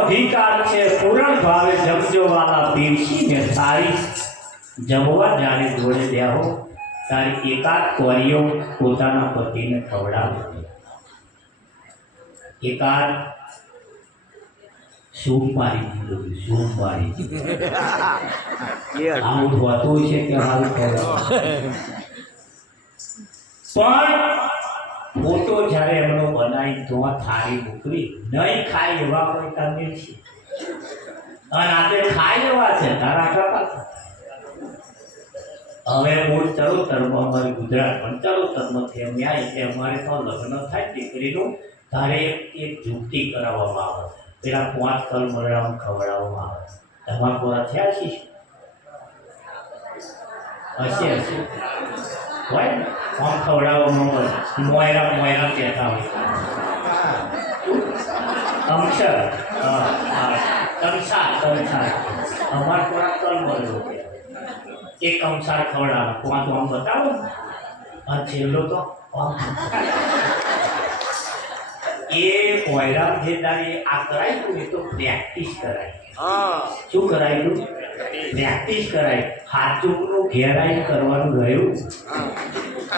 અધિકાર છે. પૂરણ પાવે જગજો વાલા પીરથી જમવા જ્યારે જોડે બેહો તારી એકાદ કોરીઓ પોતાના પતિને ખવડાવે, એકાદ સૂપ મારી દીધું, સૂપ મારી આવું હોતું છે કે હાલ ખવડાવે. પણ ફોટો જ્યારે એમનો બનાવી તો થાળી મૂકવી નહીં ખાય એવા કોઈ તમે છે, અને આજે ખાય એવા છે તારા કપા. હવે મૂળ ચરોતરમાં અમારી ગુજરાત પણ ચરોતરમાંથી એમ ન્યાય એટલે અમારે તો લગ્ન થાય દીકરીનું તારે એક જુગતી કરાવવામાં આવે છે. પેલા 5 કલ મરડામાં ખવડાવવામાં આવે છે. તમારા પૂરા થયા છે હશે હોય ને આમ ખવડાવવામાં મોયરા કહેતા હોય કંસાર અમારા પૂરા કલ મરડો એક કંસાર ખવડાવે 5 આમ બતાવો અને છેલ્લો તો એ મોયરા જે તારી આ કરાયું એ તો પ્રેક્ટિસ કરાય. શું કરાયું? પ્રેક્ટિસ કરાય. હાથુકનું ઘેરાઈ કરવાનું રહ્યું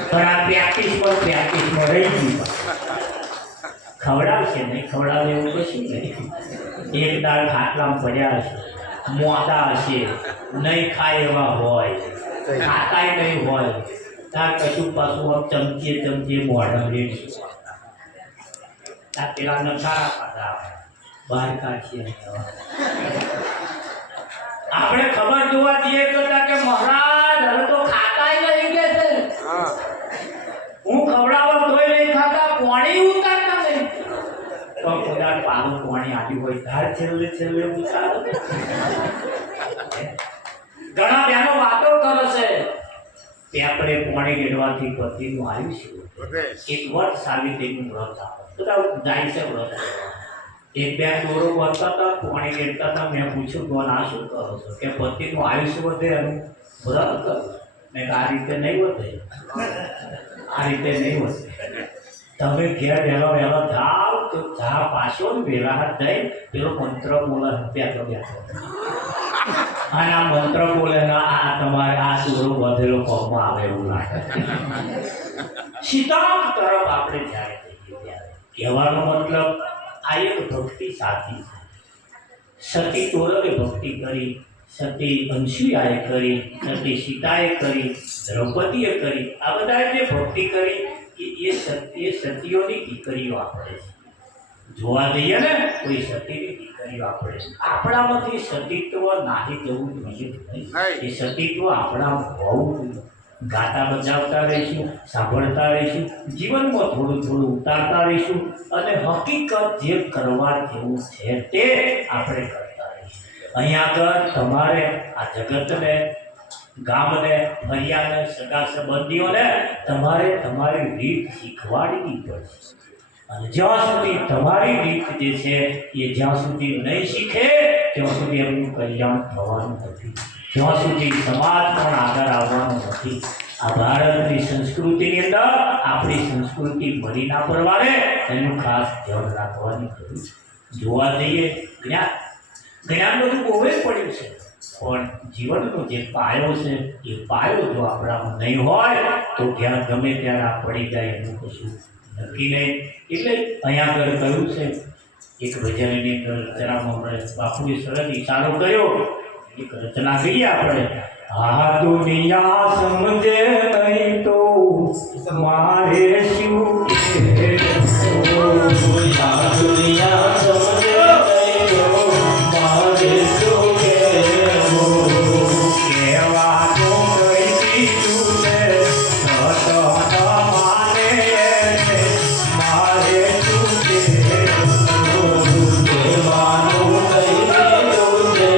પણ આ પ્રેક્ટિસમાં રહી ગયું. ખવડાવશે નહીં, ખવડાવે એવું કશું નહીં. એક દાળ ખાટલામાં પડ્યા હશે, મોડા હશે, નહીં ખાય એવા હોય, ખાતાય નહીં હોય, તાર કશું પાછું આમ ચમચીએ મોઢા રેડશું. આ પેલા નખારા પાછા બહાર કાઢીએ. આપણે ખબર જોવા જઈએ તો કે મહારાજ હવે તો ખાતાય નહીં કે છે, હું ખવડાવવા તોય નહીં ખાતા, પાણી ઉતારતા નહીં. તો ખોદાર પાલું પાણી આપ્યું હોય ધાર છેલ્લે ઉતારો. ઘણા બહેનો વાતો કરે છે કે આપણે પાણી રેડવાથી પતિનું આયુષ્ય એક વર્ષ સાવિત્રીનું વ્રત આવે. બધા જાય છે વ્રત. એક બે દોરો વધતા હતા, પાણી રેડતા હતા. મેં પૂછ્યું કોણ આ શું કરો છો? કે પતિનું આયુષ્ય વધે એનું વ્રત કરો. મેં આ રીતે નહીં વધે, આ રીતે નહીં વધે. તમે ઘેર વહેલો જાઓ તો જા પાછો વેલા હાથ જઈ પેલો મંત્ર બોલે બેઠો આના મંત્ર બોલે ને આ તમારે આ દોરો વધેલો પગમાં આવે એવું લાગે. સિદ્ધાંત તરફ આપણે જ્યારે જઈએ ત્યારે કહેવાનો મતલબ આ એક ભક્તિ સાચી છે. સતી તોરવે ભક્તિ કરી, સતી અંશુયાએ કરી, સતી સીતાએ કરી, દ્રૌપદીએ કરી. આ બધાએ જે ભક્તિ કરી એ સતીઓની દીકરીઓ આપણે છે. જોવા જઈએ ને કોઈ સતીની દીકરીઓ આપણે છે. આપણામાંથી સતીત્વ નાહી જવું જોઈએ નહીં. એ સતીત્વ આપણામાં હોવું જોઈએ. ગાતા બજાવતા રહીશું, સાંભળતા રહીશું, જીવનમાં થોડું થોડું ઉતારતા રહીશું અને હકીકત જે કરવા જેવું છે તે આપણે કરતા રહીશું. અહીંયા આગળ તમારે આ જગતને, ગામને, ફરિયાને, સગા સંબંધીઓને તમારે તમારી રીત શીખવાડવી પડશે. અને જ્યાં સુધી તમારી રીત જે છે એ જ્યાં સુધી નહીં શીખે ત્યાં સુધી એમનું કલ્યાણ થવાનું નથી. જ્યાં સુધી સમાજ પણ આગળ આવવાનો નથી. આ ભારતની સંસ્કૃતિની અંદર આપણી સંસ્કૃતિ મરી ના પડવાને એનું ખાસ ધ્યાન રાખવાની જરૂર છે. જોવા જઈએ જ્ઞાન બધું બહુ જ પડ્યું છે, પણ જીવનનો જે પાયો છે એ પાયો જો આપણામાં નહીં હોય તો જ્યાં ગમે ત્યારે આ પડી જાય એનું કશું નક્કી નહીં. એટલે અહીંયા આગળ કહ્યું છે એક ભજનની અંદર રચનામાં બાપુએ સરસ ઈશારો કર્યો. એક રચના કહીએ આપણે, આ દુનિયા સમજે નહીં તો મારે શું કહેવું? આ દુનિયા સમજે નહીં તો મારે શું કહેવું? કહેવા તો કઈ દીધું છે તો માને મારે શું કહેવું? કહેવાનું કઈ દીધું છે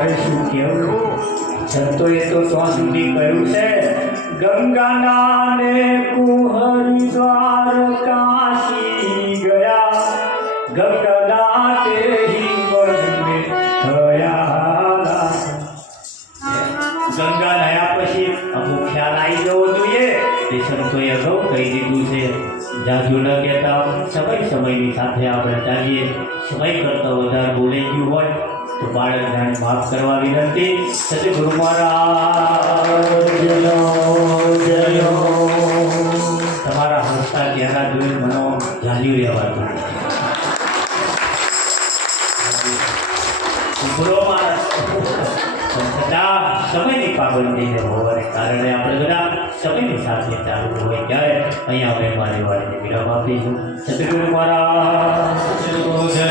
મારે શું કહેવું? એવું સંતોએ તો ત્યાં સુધી કહ્યું છે, ગંગાના ને કુહરિદ્વાર કાશી ગયા, ગંગાના તે વન મે થયા દાસ. ગંગા નયા પછી અમુક ખ્યાલ આવી જવો જોઈએ. એ સંતોએ અગાઉ કહી દીધું છે. જાજુ ન કહેતા, સમયની સાથે આપણે ચાલીએ. સમય કરતાં વધારે બોલાઈ ગયું હોય તો બાળક ધ્યાન માફ કરવા વિનંતી. સદગુરુ મહારાજનો જય. તમારા હસતા ચહેરા જોઈ મનો ઝાલ્યું રહેવાતું. બોલો મહારાજ. છતાં સમયની પાબંદીને હોવાને કારણે આપણે બધા સમયની સાથે ચાલવું હોય ત્યારે અહીંયા અમે મારી વાતને વિરામ આપીશું. સદગુરુ મહારાજ જય.